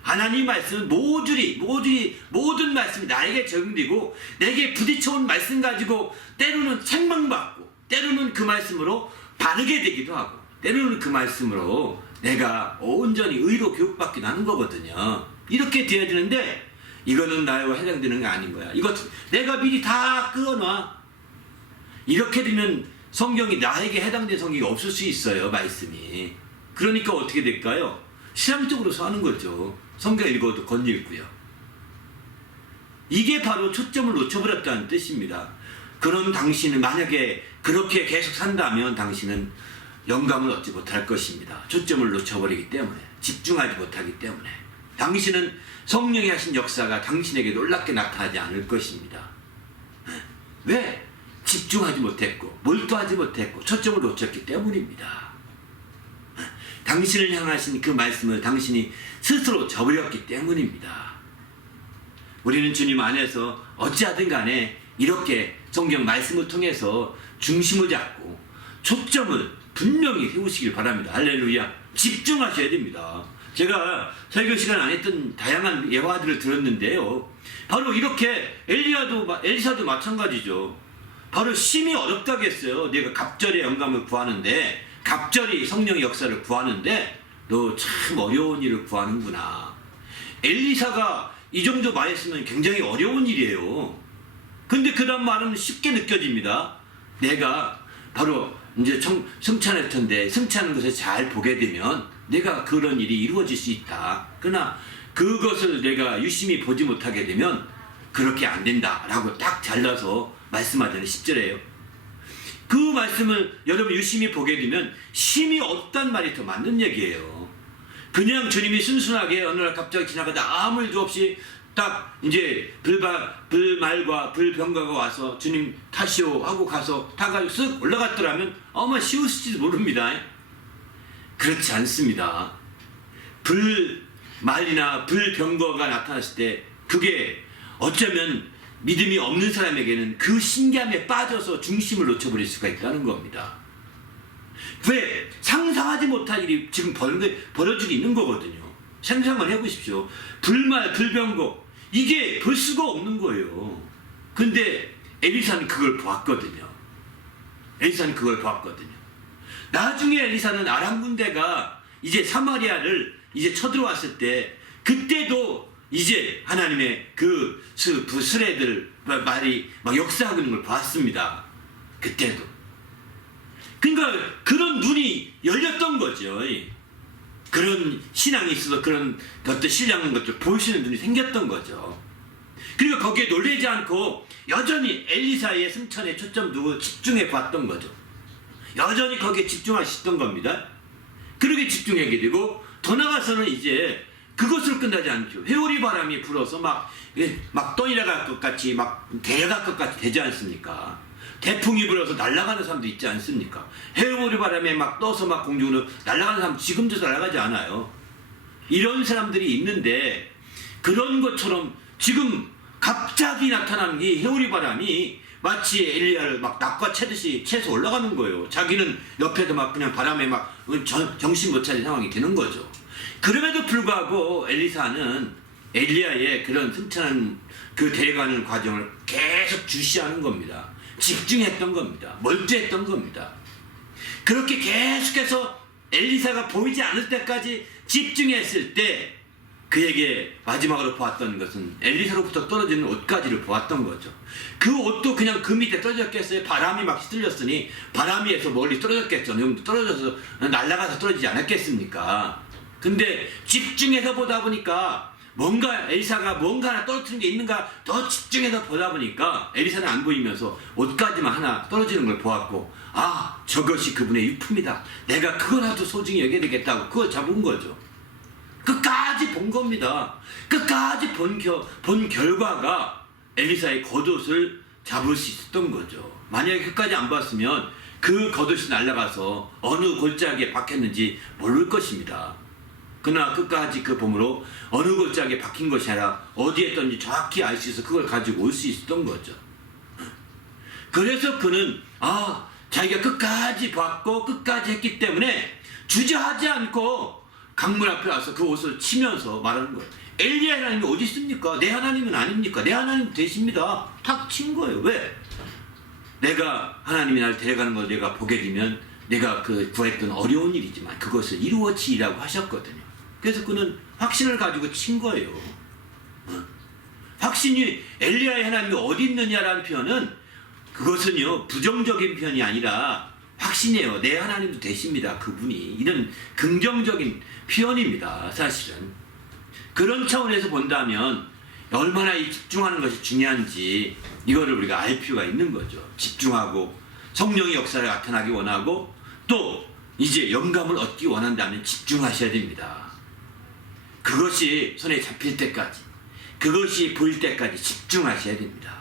하나님 말씀은 모든 말씀이 나에게 적용되고 내게 부딪혀온 말씀 가지고 때로는 책망받고 때로는 그 말씀으로 바르게 되기도 하고 때로는 그 말씀으로 내가 온전히 의로 교육받기도 하는 거거든요. 이렇게 돼야 되는데 이거는 나와 해당되는 게 아닌 거야. 이거 내가 미리 다 끌어놔. 이렇게 되면 성경이 나에게 해당되는 성경이 없을 수 있어요. 말씀이. 그러니까 어떻게 될까요? 시장적으로 사는 거죠. 성경 읽어도 건일고요. 이게 바로 초점을 놓쳐버렸다는 뜻입니다. 그런 당신은 만약에 그렇게 계속 산다면 당신은 영감을 얻지 못할 것입니다. 초점을 놓쳐버리기 때문에, 집중하지 못하기 때문에. 당신은 성령이 하신 역사가 당신에게 놀랍게 나타나지 않을 것입니다. 왜? 집중하지 못했고 몰두하지 못했고 초점을 놓쳤기 때문입니다. 당신을 향하신 그 말씀을 당신이 스스로 저버렸기 때문입니다. 우리는 주님 안에서 어찌하든 간에 이렇게 성경 말씀을 통해서 중심을 잡고 초점을 분명히 세우시길 바랍니다. 할렐루야. 집중하셔야 됩니다. 제가 설교 시간 안 했던 다양한 예화들을 들었는데요. 바로 이렇게 엘리사도 마찬가지죠. 바로 심히 어렵다고 했어요. 내가 갑절의 영감을 구하는데, 갑절이 성령의 역사를 구하는데 너 참 어려운 일을 구하는구나. 엘리사가 이 정도 말했으면 굉장히 어려운 일이에요. 근데 그런 말은 쉽게 느껴집니다. 내가 바로 이제 승천할 텐데 승천하는 것을 잘 보게 되면 내가 그런 일이 이루어질 수 있다. 그러나 그것을 내가 유심히 보지 못하게 되면 그렇게 안 된다라고 딱 잘라서 말씀하자는 10절이에요. 그 말씀을 여러분 유심히 보게 되면 힘이 없단 말이 더 맞는 얘기예요. 그냥 주님이 순순하게 어느 날 갑자기 지나가다 아무 일도 없이 딱 이제 불말과 불병과가 와서 주님 타시오 하고 가서 타가지고 쓱 올라갔더라면 아마 쉬웠을지도 모릅니다. 그렇지 않습니다. 불말이나 불병거가 나타났을 때 그게 어쩌면 믿음이 없는 사람에게는 그 신기함에 빠져서 중심을 놓쳐버릴 수가 있다는 겁니다. 왜? 상상하지 못할 일이 지금 벌어지고 있는 거거든요. 상상만 해보십시오. 불말, 불병거 이게 볼 수가 없는 거예요. 근데 엘리사는 그걸 보았거든요. 엘리사는 그걸 보았거든요. 나중에 엘리사는 아람 군대가 이제 사마리아를 이제 쳐들어왔을 때 그때도 이제 하나님의 그 수레들 말이 막 역사하고 있는 걸 봤습니다. 그때도. 그러니까 그런 눈이 열렸던 거죠. 그런 신앙이 있어서 그런 것들 신뢰하는 것들 보시는 눈이 생겼던 거죠. 그리고 거기에 놀라지 않고 여전히 엘리사의 승천에 초점 두고 집중해 봤던 거죠. 여전히 거기에 집중하셨던 겁니다. 그렇게 집중하게 되고 더 나가서는 이제 그것을 끝나지 않죠. 회오리 바람이 불어서 막 떠내려갈 것 같이 막 데려갈 것 같이 되지 않습니까? 태풍이 불어서 날아가는 사람도 있지 않습니까? 회오리 바람에 막 떠서 막 공중으로 날아가는 사람 지금도 날아가지 않아요. 이런 사람들이 있는데 그런 것처럼 지금 갑자기 나타난 이 회오리 바람이 마치 엘리야를 막 낚아채듯이 채서 올라가는 거예요. 자기는 옆에도 막 그냥 바람에 막 정신 못 차린 상황이 되는 거죠. 그럼에도 불구하고 엘리사는 엘리야의 그런 승천하는 그 데려가는 과정을 계속 주시하는 겁니다. 집중했던 겁니다. 몰두했던 겁니다. 그렇게 계속해서 엘리사가 보이지 않을 때까지 집중했을 때 그에게 마지막으로 보았던 것은 엘리사로부터 떨어지는 옷가지를 보았던 거죠. 그 옷도 그냥 그 밑에 떨어졌겠어요? 바람이 막 휘둘렸으니 바람이 해서 멀리 떨어졌겠죠. 떨어져서 날아가서 떨어지지 않았겠습니까? 근데 집중해서 보다 보니까 뭔가 엘리사가 뭔가 하나 떨어뜨린 게 있는가 더 집중해서 보다 보니까 엘리사는 안 보이면서 옷가지만 하나 떨어지는 걸 보았고 아 저것이 그분의 유품이다. 내가 그거라도 소중히 여겨야 되겠다고 그걸 잡은 거죠. 끝까지 본 겁니다. 끝까지 본 결과가 엘리사의 겉옷을 잡을 수 있었던 거죠. 만약에 끝까지 안 봤으면 그 겉옷이 날아가서 어느 골짜기에 박혔는지 모를 것입니다. 그러나 끝까지 그 봄으로 어느 골짜기에 박힌 것이 아니라 어디에 있던지 정확히 알 수 있어서 그걸 가지고 올 수 있었던 거죠. 그래서 그는 자기가 끝까지 봤고 끝까지 했기 때문에 주저하지 않고 강문 앞에 와서 그 옷을 치면서 말하는 거예요. 엘리야 하나님이 어디 있습니까? 내 하나님은 아닙니까? 내 하나님 되십니다. 탁 친 거예요. 왜? 내가 하나님이 나를 데려가는 걸 내가 보게 되면 내가 그 구했던 어려운 일이지만 그것을 이루어지라고 하셨거든요. 그래서 그는 확신을 가지고 친 거예요. 확신이 엘리야의 하나님이 어디 있느냐라는 표현은 그것은요 부정적인 표현이 아니라 확신이에요. 내 하나님도 되십니다. 그분이. 이런 긍정적인 표현입니다. 사실은. 그런 차원에서 본다면 얼마나 이 집중하는 것이 중요한지 이거를 우리가 알 필요가 있는 거죠. 집중하고 성령의 역사를 나타나기 원하고 또 이제 영감을 얻기 원한다면 집중하셔야 됩니다. 그것이 손에 잡힐 때까지 그것이 보일 때까지 집중하셔야 됩니다.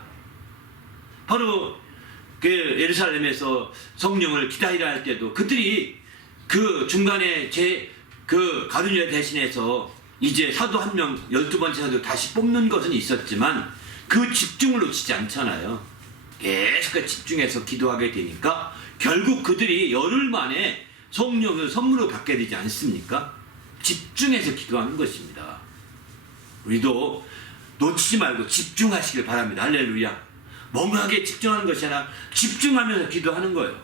바로 그 예루살렘에서 성령을 기다리라 할 때도 그들이 그 중간에 그 가룟유다 대신해서 이제 사도 한 명 12번째 사도 다시 뽑는 것은 있었지만 그 집중을 놓치지 않잖아요. 계속 집중해서 기도하게 되니까 결국 그들이 열흘 만에 성령을 선물로 받게 되지 않습니까? 집중해서 기도하는 것입니다. 우리도 놓치지 말고 집중하시길 바랍니다. 할렐루야. 멍하게 집중하는 것이 아니라 집중하면서 기도하는 거예요.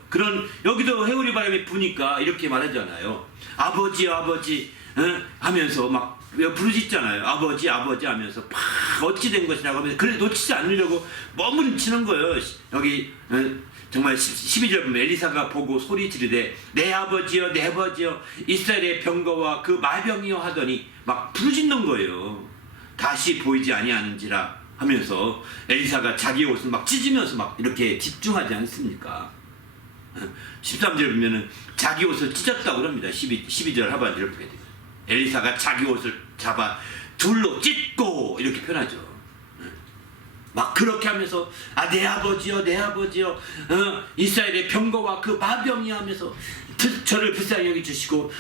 여기도 회오리 바람이 부니까 이렇게 말하잖아요. 아버지 하면서 막 부르짖잖아요. 아버지 아버지 하면서 막 어찌 된 것이라고 하면서 그래 놓치지 않으려고 머무르치는 거예요. 여기 정말 12절 보면 엘리사가 보고 소리 지르되 내 아버지여 내 아버지여 이스라엘의 병거와 그 마병이여 하더니 막 부르짖는 거예요. 다시 보이지 아니하는지라 하면서 엘리사가 자기 옷을 막 찢으면서 막 이렇게 집중하지 않습니까? 13절 보면은 자기 옷을 찢었다고 그럽니다. 12절 하반절을 보게 되면 엘리사가 자기 옷을 잡아 둘로 찢고 이렇게 표현하죠. 막 그렇게 하면서 내 아버지여 내 아버지여 이스라엘의 병거와 그 마병이 하면서 저를 불쌍히 여겨주시고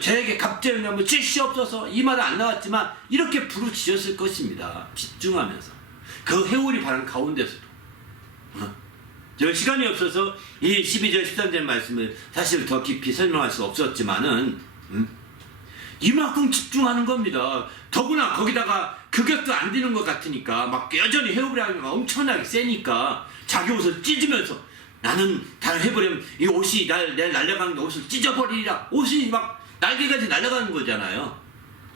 저에게 갑절을 하면 주시옵소서. 이 말은 안 나왔지만 이렇게 부르짖었을 것입니다. 집중하면서 그 회오리 바람 가운데서도 제가 시간이 없어서 이 12절 13절 말씀을 사실 더 깊이 설명할 수 없었지만은 이만큼 집중하는 겁니다. 더구나 거기다가 그것도 안 되는 것 같으니까 막 여전히 해오리가 엄청나게 세니까 자기 옷을 찢으면서 나는 다 해버리면 이 옷이 내일 날아가는 옷을 찢어버리리라. 옷이 막 날개까지 날아가는 거잖아요.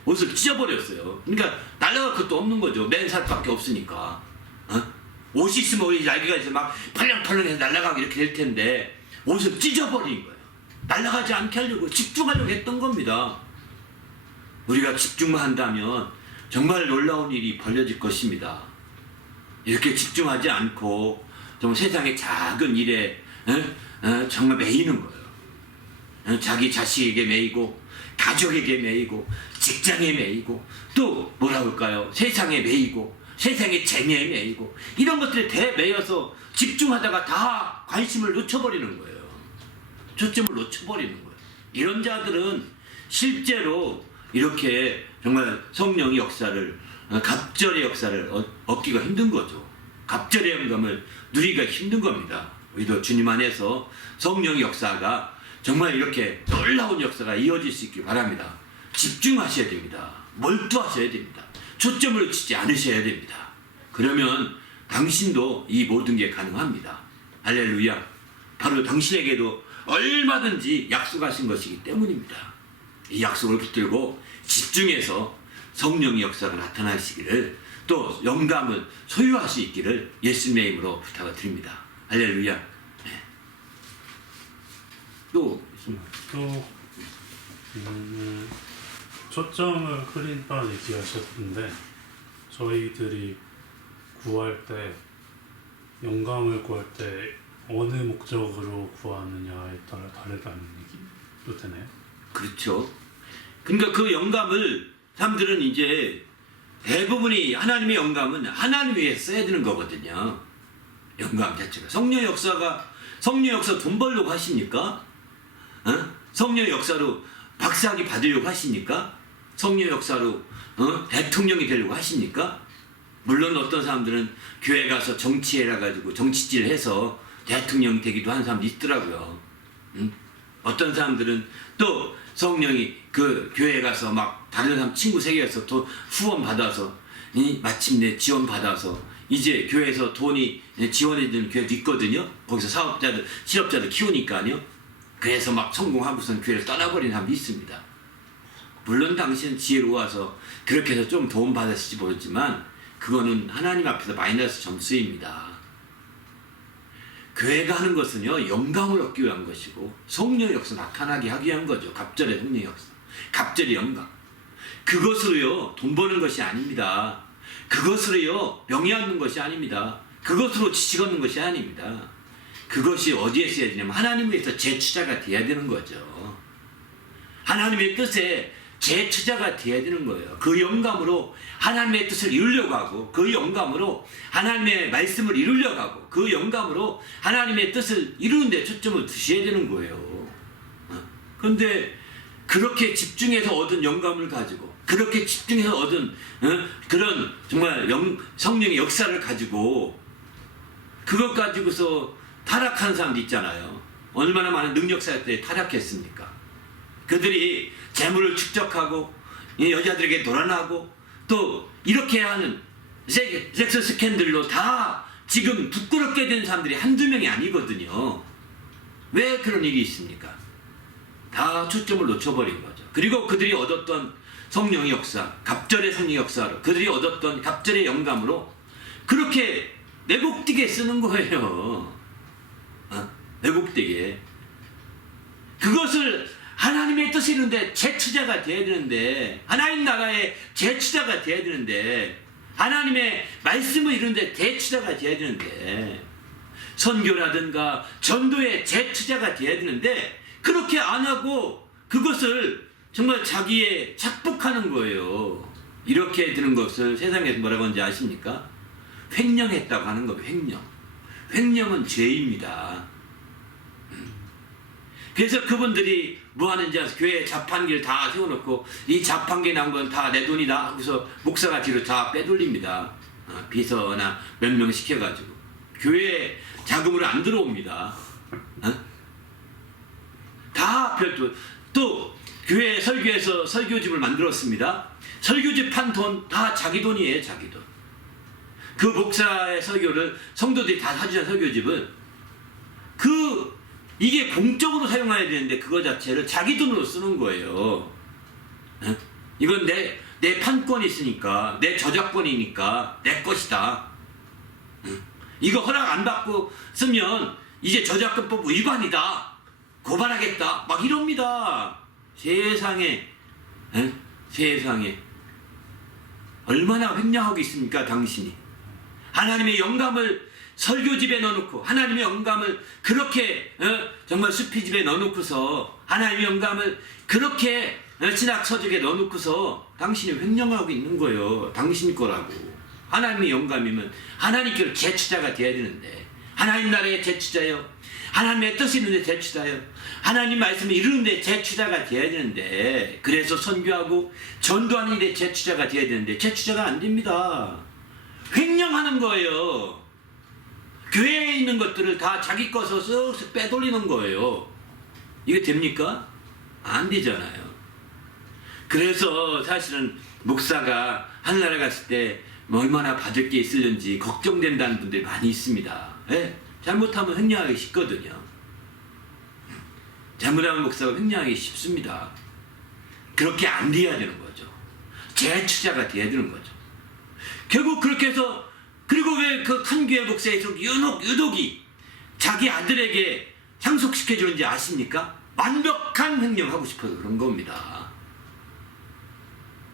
옷을 찢어버렸어요. 그러니까 날아갈 것도 없는 거죠. 맨살밖에 없으니까. 옷이 있으면 우리 날개가 막 펄렁펄렁해서 날아가고 이렇게 될 텐데 옷을 찢어버린 거예요. 날아가지 않게 하려고 집중하려고 했던 겁니다. 우리가 집중만 한다면 정말 놀라운 일이 벌어질 것입니다. 이렇게 집중하지 않고 좀 세상의 작은 일에 정말 매이는 거예요. 자기 자식에게 매이고 가족에게 매이고 직장에 매이고 또 뭐라고 할까요? 세상에 매이고 세상의 재미에 매이고 이런 것들에 대매여서 집중하다가 다 관심을 놓쳐버리는 거예요. 초점을 놓쳐버리는 거예요. 이런 자들은 실제로 이렇게 정말 성령의 역사를 갑절의 역사를 얻기가 힘든 거죠. 갑절의 영감을 누리기가 힘든 겁니다. 우리도 주님 안에서 성령의 역사가 정말 이렇게 놀라운 역사가 이어질 수 있길 바랍니다. 집중하셔야 됩니다. 몰두하셔야 됩니다. 초점을 놓치지 않으셔야 됩니다. 그러면 당신도 이 모든 게 가능합니다. 할렐루야. 바로 당신에게도 얼마든지 약속하신 것이기 때문입니다. 이 약속을 붙들고 집중해서 성령의 역사가 나타나시기를 또 영감을 소유할 수 있기를 예수님의 이름으로 부탁을 드립니다. 할렐루야. 네. 또 초점을 흐린다는 얘기하셨는데 저희들이 구할 때 영감을 구할 때 어느 목적으로 구하느냐에 따라 다르다는 얘기도 되나요? 그렇죠. 그러니까 그 영감을 사람들은 이제 대부분이 하나님의 영감은 하나님 위해 써야 되는 거거든요. 영감 자체가 성령 역사 돈 벌려고 하십니까? 성령 역사로 박사학위 받으려고 하십니까? 성령 역사로 대통령이 되려고 하십니까? 물론 어떤 사람들은 교회 가서 정치해라 가지고 정치질 해서 대통령 되기도 하는 사람도 있더라고요. 어떤 사람들은 또 성령이 그 교회에 가서 막 다른 사람 친구 세계에서 또 후원 받아서 마침내 지원 받아서 이제 교회에서 돈이 지원해주는 교회도 있거든요. 거기서 사업자들 실업자들 키우니까요. 그래서 막 성공하고선 교회를 떠나버린 사람도 있습니다. 물론 당신은 지혜로워서 그렇게 해서 좀 도움 받았을지 모르지만 그거는 하나님 앞에서 마이너스 점수입니다. 교회가 하는 것은요 영감을 얻기 위한 것이고 성령의 역사 나타나게 하기 위한 거죠. 갑절의 성령의 역사, 갑절의 영감. 그것으로요 돈 버는 것이 아닙니다. 그것으로요 명예 얻는 것이 아닙니다. 그것으로 지식 얻는 것이 아닙니다. 그것이 어디에 써야 되냐면 하나님 위해서 재투자가 돼야 되는 거죠. 하나님의 뜻에 재투자가 돼야 되는 거예요. 그 영감으로 하나님의 뜻을 이루려고 하고 그 영감으로 하나님의 말씀을 이루려고 하고 그 영감으로 하나님의 뜻을 이루는 데 초점을 두셔야 되는 거예요. 그런데 그렇게 집중해서 얻은 영감을 가지고 그렇게 집중해서 얻은 그런 정말 성령의 역사를 가지고 그것 가지고서 타락한 사람도 있잖아요. 얼마나 많은 능력사 때 타락했습니까? 그들이 재물을 축적하고 여자들에게 놀아나고 또 이렇게 하는 섹스 스캔들로 다 지금 부끄럽게 된 사람들이 한두 명이 아니거든요. 왜 그런 일이 있습니까? 다 초점을 놓쳐버린 거죠. 그리고 그들이 얻었던 성령의 역사, 갑절의 성령의 역사로 그들이 얻었던 갑절의 영감으로 그렇게 내복되게 쓰는 거예요. 내복되게. 그것을 하나님의 뜻이 있는데 제취자가 돼야 되는데, 하나님 나라의 제취자가 돼야 되는데, 하나님의 말씀을 이루는데 대취자가 돼야 되는데, 선교라든가 전도의 제취자가 돼야 되는데 그렇게 안 하고 그것을 정말 자기의 착복하는 거예요. 이렇게 되는 것을 세상에서 뭐라고 하는지 아십니까? 횡령했다고 하는 거예요. 횡령. 횡령은 죄입니다. 그래서 그분들이 뭐 하는지 아세요? 교회 자판기를 다 세워놓고 이 자판기에 나온 건 다 내 돈이다 하고서 목사가 뒤로 다 빼돌립니다. 비서나 몇 명 시켜가지고 교회 자금으로 안 들어옵니다. 다 별도. 또 교회 설교에서 설교집을 만들었습니다. 설교집 판 돈 다 자기 돈이에요. 자기 돈. 그 목사의 설교를 성도들이 다 사주는 설교집은 이게 공적으로 사용해야 되는데 그거 자체를 자기 돈으로 쓰는 거예요. 이건 내 판권이 있으니까, 내 저작권이니까 내 것이다. 이거 허락 안 받고 쓰면 이제 저작권법 위반이다. 고발하겠다. 막 이럽니다. 세상에. 세상에. 얼마나 횡령하고 있습니까, 당신이. 하나님의 영감을 설교집에 넣어놓고, 하나님의 영감을 그렇게 정말 수피집에 넣어놓고서, 하나님의 영감을 그렇게 신학서적에 넣어놓고서 당신이 횡령하고 있는 거예요. 당신 거라고. 하나님의 영감이면 하나님께로 제취자가 돼야 되는데, 하나님 나라의 제취자요, 하나님의 뜻이 있는데 제취자요, 하나님 말씀을 이루는데 제취자가 돼야 되는데, 그래서 선교하고 전도하는 데 제취자가 돼야 되는데 제취자가 안 됩니다. 횡령하는 거예요. 교회에 있는 것들을 다 자기 것으로 쓱쓱 빼돌리는 거예요. 이게 됩니까? 안 되잖아요. 그래서 사실은 목사가 하늘나라 갔을 때 얼마나 받을 게 있을는지 걱정된다는 분들이 많이 있습니다. 예? 잘못하면 횡령하기 쉽거든요. 잘못하면 목사가 횡령하기 쉽습니다. 그렇게 안 돼야 되는 거죠. 제취자가 돼야 되는 거죠. 결국 그렇게 해서, 그리고 왜 그 큰 교회 목사에서 유독이 자기 아들에게 상속시켜주는지 아십니까? 완벽한 횡령하고 싶어서 그런 겁니다.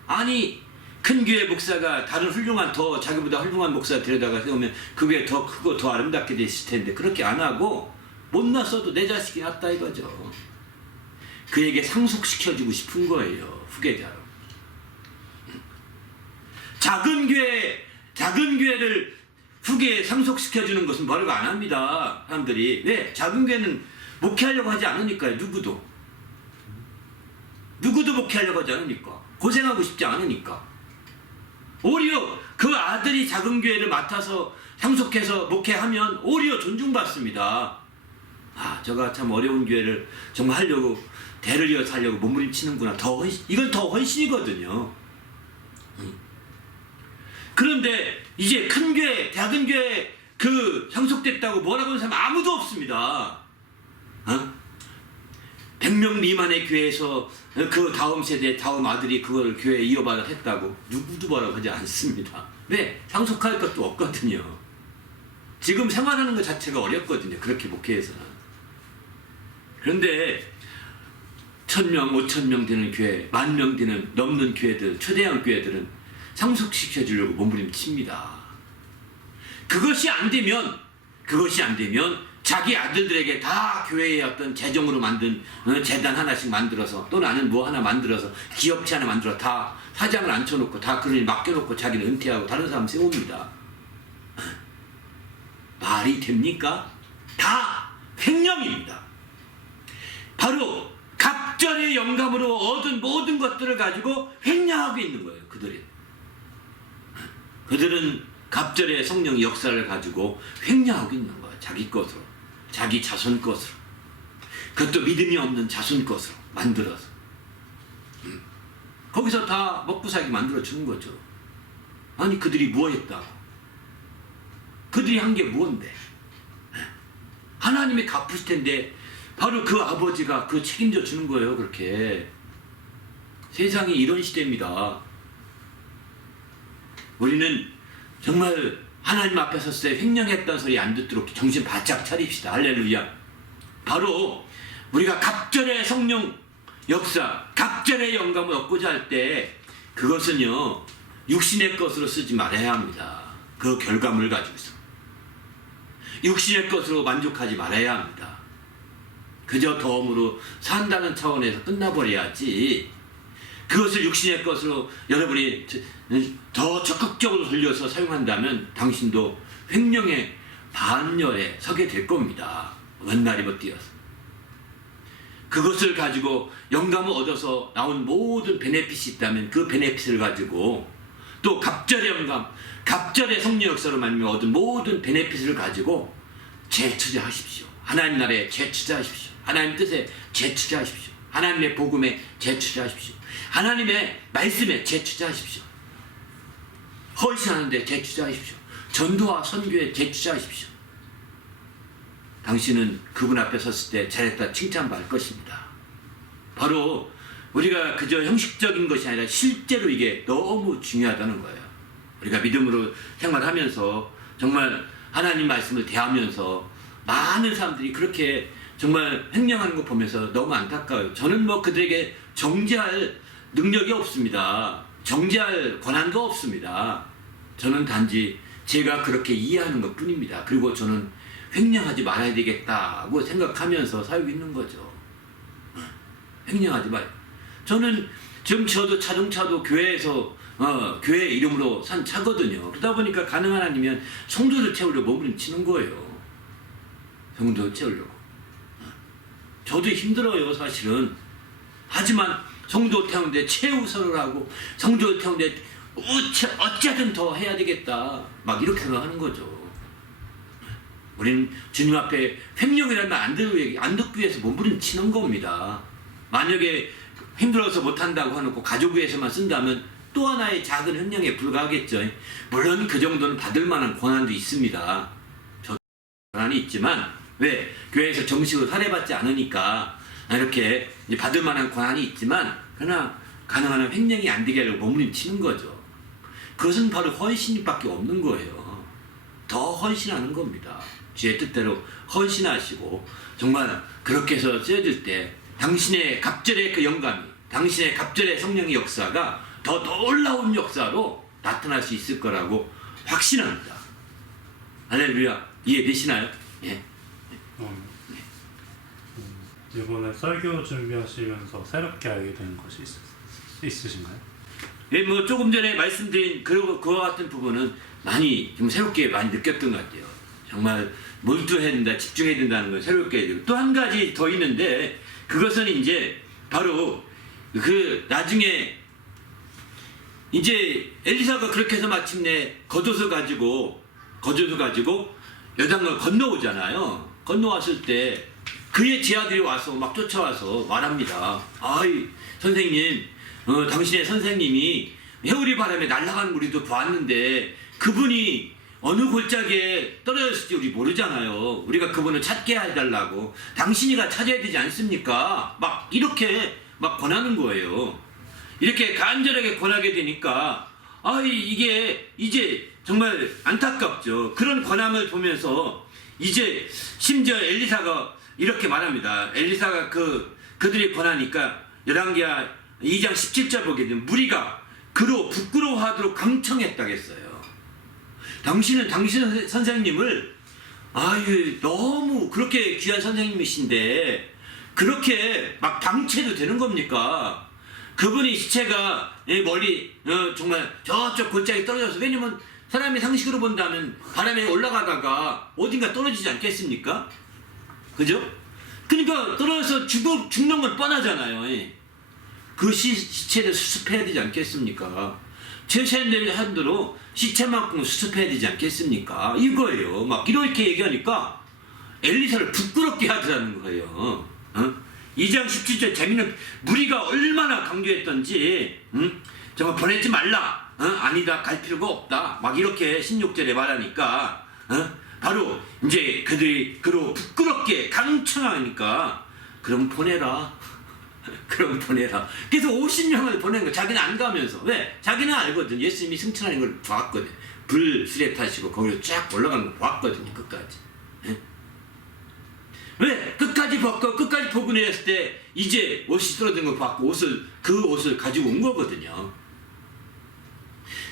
아니, 큰 교회 목사가 다른 더 자기보다 훌륭한 목사 데려다가 세우면 그게 더 크고 더 아름답게 됐을 텐데 그렇게 안 하고 못났어도 내 자식이 낫다 이거죠. 그에게 상속시켜주고 싶은 거예요. 후계자로. 작은 교회를 후계에 상속시켜주는 것은 뭐라고 안 합니다. 사람들이. 왜? 작은 교회는 목회하려고 하지 않으니까요. 누구도 목회하려고 하지 않으니까. 고생하고 싶지 않으니까. 오히려 그 아들이 작은 교회를 맡아서 상속해서 목회하면 오히려 존중받습니다. 저가 참 어려운 교회를 정말 하려고, 대를 이어서 하려고 몸부림치는구나. 이건 더 헌신이거든요. 그런데 이제 큰 교회, 작은 교회 상속됐다고 뭐라고 하는 사람 아무도 없습니다. 100명 미만의 교회에서 그 다음 세대, 다음 아들이 그걸 교회에 이어받아 했다고 누구도 뭐라고 하지 않습니다. 왜? 상속할 것도 없거든요. 지금 생활하는 것 자체가 어렵거든요. 그렇게 목회해서는. 그런데 1000명, 5000명 되는 교회, 10,000명 되는 넘는 교회들, 초대형 교회들은 상속시켜주려고 몸부림칩니다. 그것이 안 되면 자기 아들들에게 다 교회의 어떤 재정으로 만든 재단 하나씩 만들어서, 또는 아니면 뭐 하나 만들어서, 기업체 하나 만들어 다 사장을 앉혀놓고 다 그런 일 맡겨놓고 자기는 은퇴하고 다른 사람 세웁니다. 말이 됩니까? 다 횡령입니다. 바로 갑절의 영감으로 얻은 모든 것들을 가지고 횡령하고 있는 거예요. 그들은 갑절의 성령 역사를 가지고 횡령하고 있는 거예요. 자기 것으로, 자기 자손 것으로, 그것도 믿음이 없는 자손 것으로 만들어서 거기서 다 먹고 살기 만들어주는 거죠. 아니, 그들이 뭐 했다고? 그들이 한 게 뭔데? 하나님이 갚으실 텐데 바로 그 아버지가 그 책임져 주는 거예요. 그렇게. 세상이 이런 시대입니다. 우리는 정말 하나님 앞에 섰을 때 횡령했던 소리 안 듣도록 정신 바짝 차립시다. 할렐루야. 바로 우리가 갑절의 성령 역사, 갑절의 영감을 얻고자 할 때 그것은요 육신의 것으로 쓰지 말아야 합니다. 그 결과물을 가지고서 육신의 것으로 만족하지 말아야 합니다. 그저 덤으로 산다는 차원에서 끝나버려야지, 그것을 육신의 것으로 여러분이 더 적극적으로 돌려서 사용한다면 당신도 횡령의 반열에 서게 될 겁니다. 원날이 못 뛰어서 그것을 가지고 영감을 얻어서 나온 모든 베네핏이 있다면 그 베네핏을 가지고 또 갑절의 영감, 갑절의 성령 역사로 말미암아 얻은 모든 베네핏을 가지고 재투자하십시오. 하나님 나라에 재투자하십시오. 하나님 뜻에 재투자하십시오. 하나님의 복음에 재투자하십시오. 하나님의 말씀에 재투자하십시오. 헌신하는데 재투자하십시오. 전도와 선교에 재투자하십시오. 당신은 그분 앞에 섰을 때 잘했다 칭찬받을 것입니다. 바로 우리가 그저 형식적인 것이 아니라 실제로 이게 너무 중요하다는 거예요. 우리가 믿음으로 생활하면서 정말 하나님 말씀을 대하면서 많은 사람들이 그렇게 정말 횡령하는 거 보면서 너무 안타까워요. 저는 뭐 그들에게 정죄할 능력이 없습니다. 정죄할 권한도 없습니다. 저는 단지 제가 그렇게 이해하는 것 뿐입니다. 그리고 저는 횡령하지 말아야 되겠다고 생각하면서 살고 있는 거죠. 횡령하지 말. 저는 지금 저도 자동차도 교회에서 교회 이름으로 산 차거든요. 그러다 보니까 가능한 아니면 성도를 채우려고 몸부림치는 거예요. 성도를 채우려고. 저도 힘들어요, 사실은. 하지만 성도 태우는데 최우선을 하고 성도 태우는데 어쨌든 더 해야 되겠다. 막 이렇게 생각하는 거죠. 우리는 주님 앞에 횡령이라는 말 안 듣기 위해서 몸부림치는 겁니다. 만약에 힘들어서 못한다고 해놓고 가족 위해서만 쓴다면 또 하나의 작은 횡령에 불과하겠죠. 물론 그 정도는 받을 만한 권한도 있습니다. 저도 권한이 있지만 왜? 교회에서 정식으로 사례받지 않으니까 이렇게 받을 만한 권한이 있지만 그러나 가능한 횡령이 안 되게 하려고 몸부림치는 거죠. 그것은 바로 헌신밖에 없는 거예요. 더 헌신하는 겁니다. 주의 뜻대로 헌신하시고 정말 그렇게 해서 쓰여질 때 당신의 갑절의 그 영감이, 당신의 갑절의 성령의 역사가 더 놀라운 역사로 나타날 수 있을 거라고 확신합니다. 할렐루야. 이해되시나요? 예. 이번에 설교 준비하시면서 새롭게 알게 된 것이 있으신가요? 예, 뭐 조금 전에 말씀드린 그와 같은 부분은 많이 좀 새롭게 많이 느꼈던 것 같아요. 정말 몰두해야 된다, 집중해야 된다는 걸 새롭게 해야 되고 또 한 가지 더 있는데 그것은 이제 바로 그 나중에 이제 엘리사가 그렇게 해서 마침내 겉옷을 가지고 요단강을 건너오잖아요. 건너왔을 때 그의 제아들이 와서 막 쫓아와서 말합니다. 아이 선생님, 당신의 선생님이 해오리 바람에 날아가는 우리도 보았는데 그분이 어느 골짜기에 떨어졌을지 우리 모르잖아요. 우리가 그분을 찾게 해달라고 당신이가 찾아야 되지 않습니까? 막 이렇게 막 권하는 거예요. 이렇게 간절하게 권하게 되니까 이게 이제 정말 안타깝죠. 그런 권함을 보면서 이제 심지어 엘리사가 이렇게 말합니다. 엘리사가 그들이 권하니까 열왕기하 2장 17절 보게 되면 무리가 그로 부끄러워하도록 강청했다겠어요. 당신은 당신 선생님을 너무 그렇게 귀한 선생님이신데 그렇게 막 방치해도 되는 겁니까? 그분이 시체가 멀리 정말 저쪽 골짜기 떨어져서, 왜냐면 사람이 상식으로 본다면 바람에 올라가다가 어딘가 떨어지지 않겠습니까? 그죠? 그러니까 떨어져서 죽는 건 뻔하잖아요. 그 시체를 수습해야 되지 않겠습니까? 최소한의 한도로 시체만큼 수습해야 되지 않겠습니까? 이거예요. 막 이렇게 얘기하니까 엘리사를 부끄럽게 하더라는 거예요. 2장 17절 재미는 무리가 얼마나 강조했던지 정말 보내지 말라. 아니다, 갈 필요가 없다. 막 이렇게 16절에 말하니까 바로 이제 그들이 그로 부끄럽게 강청하니까 그럼 보내라. 그럼 보내라. 그래서 50명을 보낸 거. 자기는 안 가면서. 왜? 자기는 알거든. 예수님이 승천하는 걸 봤거든. 불수레 타시고 거기로 쫙 올라가는 거 봤거든요. 끝까지. 예? 왜? 끝까지 보고 내렸을 때 이제 옷이 쓰러진 걸 봤고 그 옷을 가지고 온 거거든요.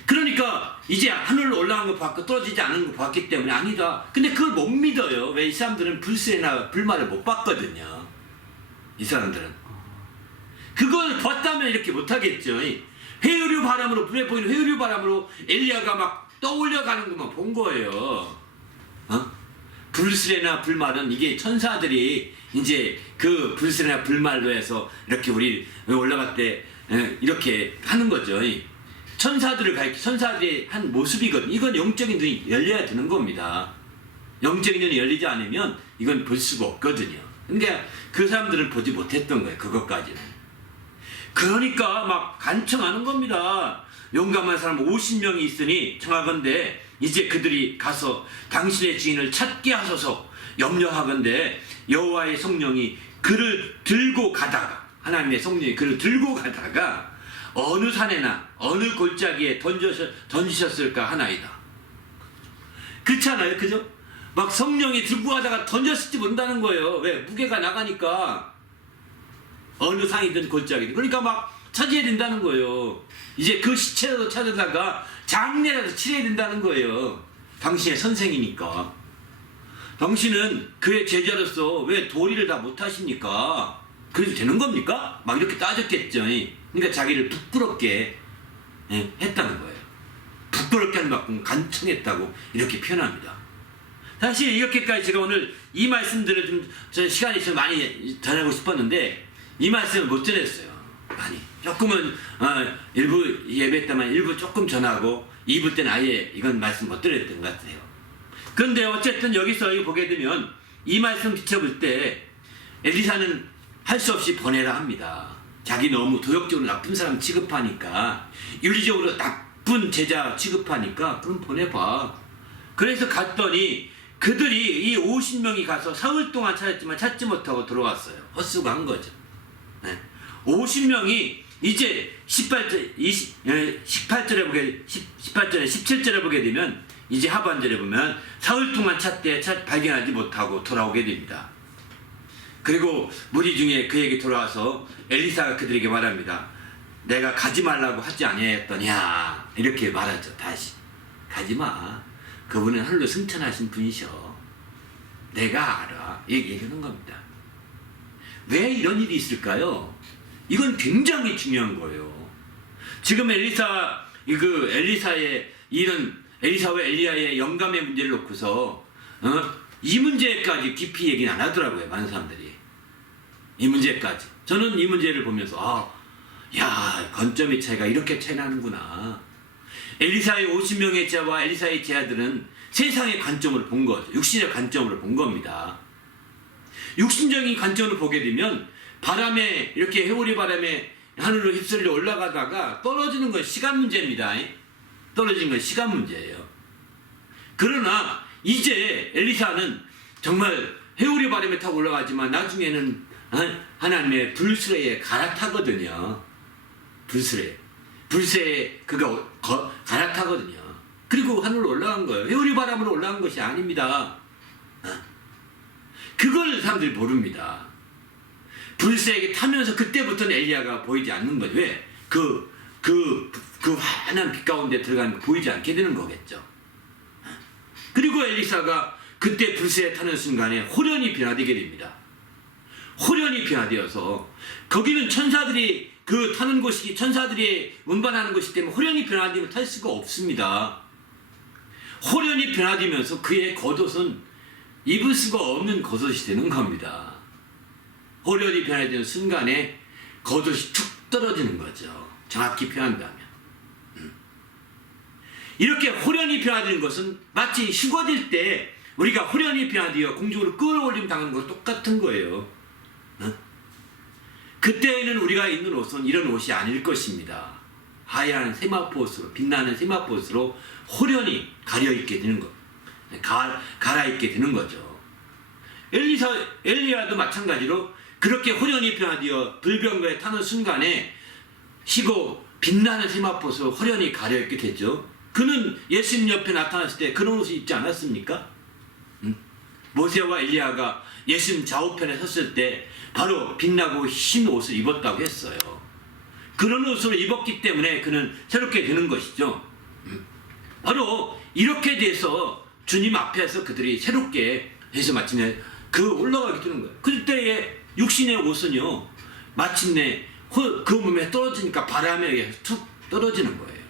그러니까 이제 하늘로 올라간 거 봤고 떨어지지 않은 거 봤기 때문에 아니다. 근데 그걸 못 믿어요. 왜? 이 사람들은 불수레나 불말을 못 봤거든요. 이 사람들은. 그걸 봤다면 이렇게 못하겠죠. 회오리 바람으로, 불에 보이는 회오리 바람으로 엘리야가 막 떠올려가는 것만 본 거예요. 불수레나 불말은 이게 천사들이 이제 그 불수레나 불말로 해서 이렇게 우리 올라갈 때 이렇게 하는 거죠. 천사들을 가리켜, 천사들이 한 모습이거든. 이건 영적인 눈이 열려야 되는 겁니다. 영적인 눈이 열리지 않으면 이건 볼 수가 없거든요. 그러니까 그 사람들은 보지 못했던 거예요. 그것까지는. 그러니까 막 간청하는 겁니다. 용감한 사람 50명이 있으니 청하건대 이제 그들이 가서 당신의 주인을 찾게 하소서 염려하건대 여호와의 성령이 그를 들고 가다가, 하나님의 성령이 그를 들고 가다가 어느 산에나 어느 골짜기에 던지셨을까 하나이다. 그렇잖아요. 그죠? 막 성령이 들고 가다가 던졌을지 모른다는 거예요. 왜? 무게가 나가니까. 어느 상이든 골짜기든. 그러니까 막 찾아야 된다는 거예요. 이제 그 시체라도 찾아다가 장례라도 치러야 된다는 거예요. 당신의 선생이니까. 당신은 그의 제자로서 왜 도리를 다 못하십니까? 그래도 되는 겁니까? 막 이렇게 따졌겠죠. 그러니까 자기를 부끄럽게 했다는 거예요. 부끄럽게 하는 만큼 간청했다고 이렇게 표현합니다. 사실 이렇게까지 제가 오늘 이 말씀들을 좀 시간이 있어서 많이 전하고 싶었는데 이 말씀을 못 전했어요. 많이. 조금은 일부 예배 때만 일부 조금 전하고 2부 때는 아예 이건 말씀 못 드렸던 것 같아요. 그런데 어쨌든 여기서 보게 되면 이 말씀 비춰볼 때 엘리사는 할 수 없이 보내라 합니다. 자기 너무 도덕적으로 나쁜 사람 취급하니까, 윤리적으로 나쁜 제자 취급하니까 그럼 보내봐. 그래서 갔더니 그들이 이 50명이 가서 사흘 동안 찾았지만 찾지 못하고 들어왔어요. 헛수고 한 거죠. 50명이 이제 18절에 보게 18절에 17절에 보게 되면 이제 하반절에 보면 사흘 동안 찾되 발견하지 못하고 돌아오게 됩니다. 그리고 무리 중에 그에게 돌아와서 엘리사가 그들에게 말합니다. 내가 가지 말라고 하지 아니하였더냐 이렇게 말하죠. 다시 가지마. 그분은 하늘로 승천하신 분이셔. 내가 알아. 얘기하는 겁니다. 왜 이런 일이 있을까요? 이건 굉장히 중요한 거예요. 지금 엘리사의 이런 엘리사와 엘리야의 영감의 문제를 놓고서 이 문제까지 깊이 얘기는 안 하더라고요. 많은 사람들이. 이 문제까지. 저는 이 문제를 보면서 관점의 차이가 이렇게 차이 나는구나. 엘리사의 50명의 제자와 엘리사의 제자들은 세상의 관점으로 본 거죠. 육신의 관점으로 본 겁니다. 육신적인 관점으로 보게 되면 바람에 이렇게 회오리 바람에 하늘로 휩쓸려 올라가다가 떨어지는 건 시간 문제입니다. 떨어지는 건 시간 문제예요. 그러나 이제 엘리사는 정말 회오리 바람에 타고 올라가지만 나중에는 하나님의 불수레에 갈아타거든요. 불수레에 그가 갈아타거든요. 그리고 하늘로 올라간 거예요. 회오리 바람으로 올라간 것이 아닙니다. 그걸 사람들이 모릅니다. 불새에게 타면서 그때부터는 엘리야가 보이지 않는 거죠. 왜? 그 환한 빛 가운데 들어가는 거 보이지 않게 되는 거겠죠. 그리고 엘리사가 그때 불새에 타는 순간에 호련히 변화되게 됩니다. 호련히 변화되어서 거기는 천사들이 타는 곳이 천사들이 운반하는 곳이기 때문에 호련히 변화되면 탈 수가 없습니다. 호련히 변화되면서 그의 겉옷은 입을 수가 없는 겉옷이 되는 겁니다. 호련히 변화되는 순간에 겉옷이 툭 떨어지는 거죠. 정확히 표현한다면. 이렇게 호련히 변화되는 것은 마치 휴거될 때 우리가 호련히 변화되어 공중으로 끌어올림 당하는 것과 똑같은 거예요. 그때에는 우리가 입는 옷은 이런 옷이 아닐 것입니다. 하얀 세마포옷으로, 빛나는 세마포옷으로 호련히 가려입게 되는 것, 갈아입게 되는 거죠. 엘리야도 마찬가지로 그렇게 호련히 변화되어 불병거에 타는 순간에 희고 빛나는 세마포서 호련히 가려있게 되죠. 그는 예수님 옆에 나타났을 때 그런 옷을 입지 않았습니까? 모세와 엘리야가 예수님 좌우편에 섰을 때 바로 빛나고 흰 옷을 입었다고 했어요. 그런 옷을 입었기 때문에 그는 새롭게 되는 것이죠. 바로 이렇게 돼서 주님 앞에서 그들이 새롭게 해서 마침내 올라가게 되는 거예요. 그때의 육신의 옷은요, 마침내 그 몸에 떨어지니까 바람에 의해서 툭 떨어지는 거예요.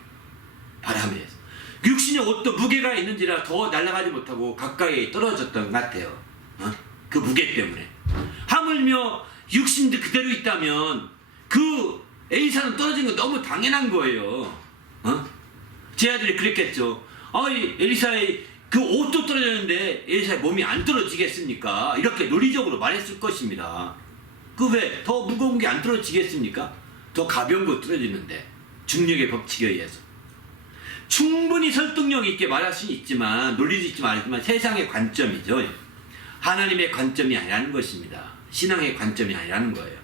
바람에 의해서. 육신의 옷도 무게가 있는지라 더 날아가지 못하고 가까이 떨어졌던 것 같아요. 그 무게 때문에. 하물며 육신도 그대로 있다면 그 엘리사는 떨어진 건 너무 당연한 거예요. 제 아들이 그랬겠죠. 엘리사의 그 옷도 떨어졌는데 엘리사의 몸이 안 떨어지겠습니까? 이렇게 논리적으로 말했을 것입니다. 그 왜 더 무거운 게 안 떨어지겠습니까? 더 가벼운 거 떨어지는데, 중력의 법칙에 의해서. 충분히 설득력 있게 말할 수는 있지만, 논리도 있지만 알지만 세상의 관점이죠. 하나님의 관점이 아니라는 것입니다. 신앙의 관점이 아니라는 거예요.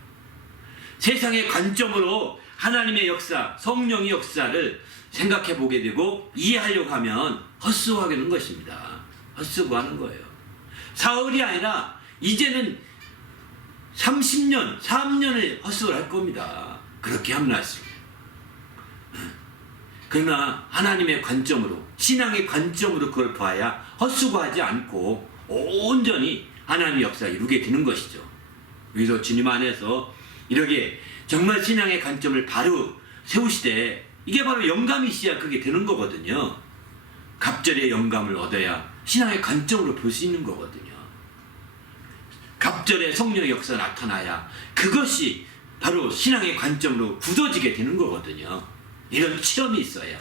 세상의 관점으로 하나님의 역사, 성령의 역사를 생각해 보게 되고 이해하려고 하면 헛수고하게 되는 것입니다. 헛수고하는 거예요. 사흘이 아니라 이제는 30년, 3년을 헛수고를 할 겁니다. 그렇게 합리화했습니다. 그러나 하나님의 관점으로, 신앙의 관점으로 그걸 봐야 헛수고하지 않고 온전히 하나님의 역사를 이루게 되는 것이죠. 그래서 주님 안에서 이렇게 정말 신앙의 관점을 바로 세우시되, 이게 바로 영감이시야 그게 되는 거거든요. 갑절의 영감을 얻어야 신앙의 관점으로 볼 수 있는 거거든요. 갑절의 성령의 역사가 나타나야 그것이 바로 신앙의 관점으로 굳어지게 되는 거거든요. 이런 체험이 있어야.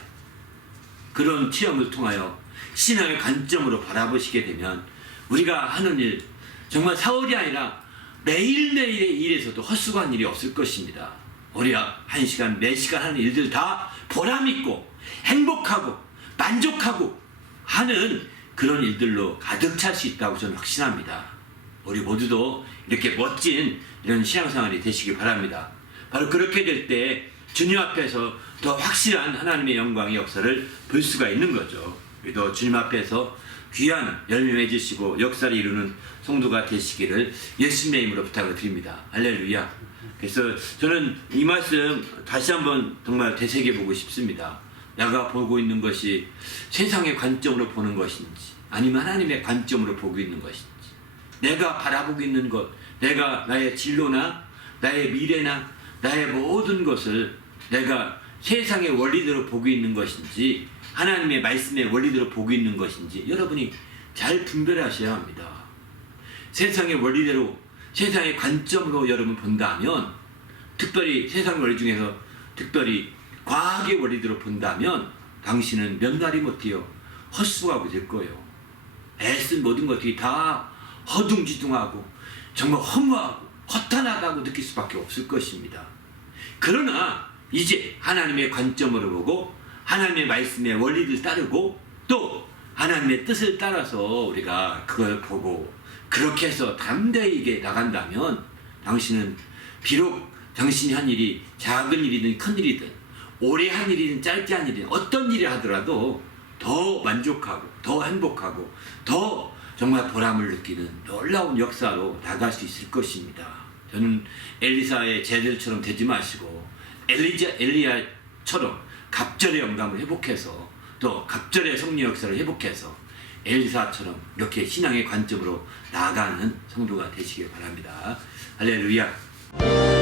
그런 체험을 통하여 신앙의 관점으로 바라보시게 되면 우리가 하는 일, 정말 사흘이 아니라 매일매일의 일에서도 헛수고한 일이 없을 것입니다. 우리가 1시간, 4시간 하는 일들 다 보람있고 행복하고 만족하고 하는 그런 일들로 가득 찰 수 있다고 저는 확신합니다. 우리 모두도 이렇게 멋진 이런 신앙생활이 되시길 바랍니다. 바로 그렇게 될 때 주님 앞에서 더 확실한 하나님의 영광의 역사를 볼 수가 있는 거죠. 우리도 주님 앞에서 귀한 열매 맺으시고 역사를 이루는 성도가 되시기를 예수님의 이름으로 부탁을 드립니다. 할렐루야. 그래서 저는 이 말씀 다시 한번 정말 되새겨보고 싶습니다. 내가 보고 있는 것이 세상의 관점으로 보는 것인지 아니면 하나님의 관점으로 보고 있는 것인지, 내가 바라보고 있는 것, 내가 나의 진로나 나의 미래나 나의 모든 것을 내가 세상의 원리대로 보고 있는 것인지 하나님의 말씀의 원리대로 보고 있는 것인지 여러분이 잘 분별하셔야 합니다. 세상의 원리대로, 세상의 관점으로 여러분 본다면, 특별히 세상 원리 중에서 특별히 과학의 원리대로 본다면 당신은 몇 날이 못해요. 헛수고하고 될 거예요. 애쓴 모든 것들이 다 허둥지둥하고 정말 허무하고 허탄하다고 느낄 수밖에 없을 것입니다. 그러나 이제 하나님의 관점으로 보고 하나님의 말씀의 원리를 따르고 또 하나님의 뜻을 따라서 우리가 그걸 보고 그렇게 해서 담대하게 나간다면 당신은 비록 당신이 한 일이 작은 일이든 큰 일이든 오래 한 일이든 짧게 한 일이든 어떤 일을 하더라도 더 만족하고 더 행복하고 더 정말 보람을 느끼는 놀라운 역사로 나갈 수 있을 것입니다. 저는 엘리사의 제자들처럼 되지 마시고 엘리야처럼 갑절의 영감을 회복해서 또 갑절의 성령 역사를 회복해서 엘리사처럼 이렇게 신앙의 관점으로 나아가는 성도가 되시길 바랍니다. 할렐루야.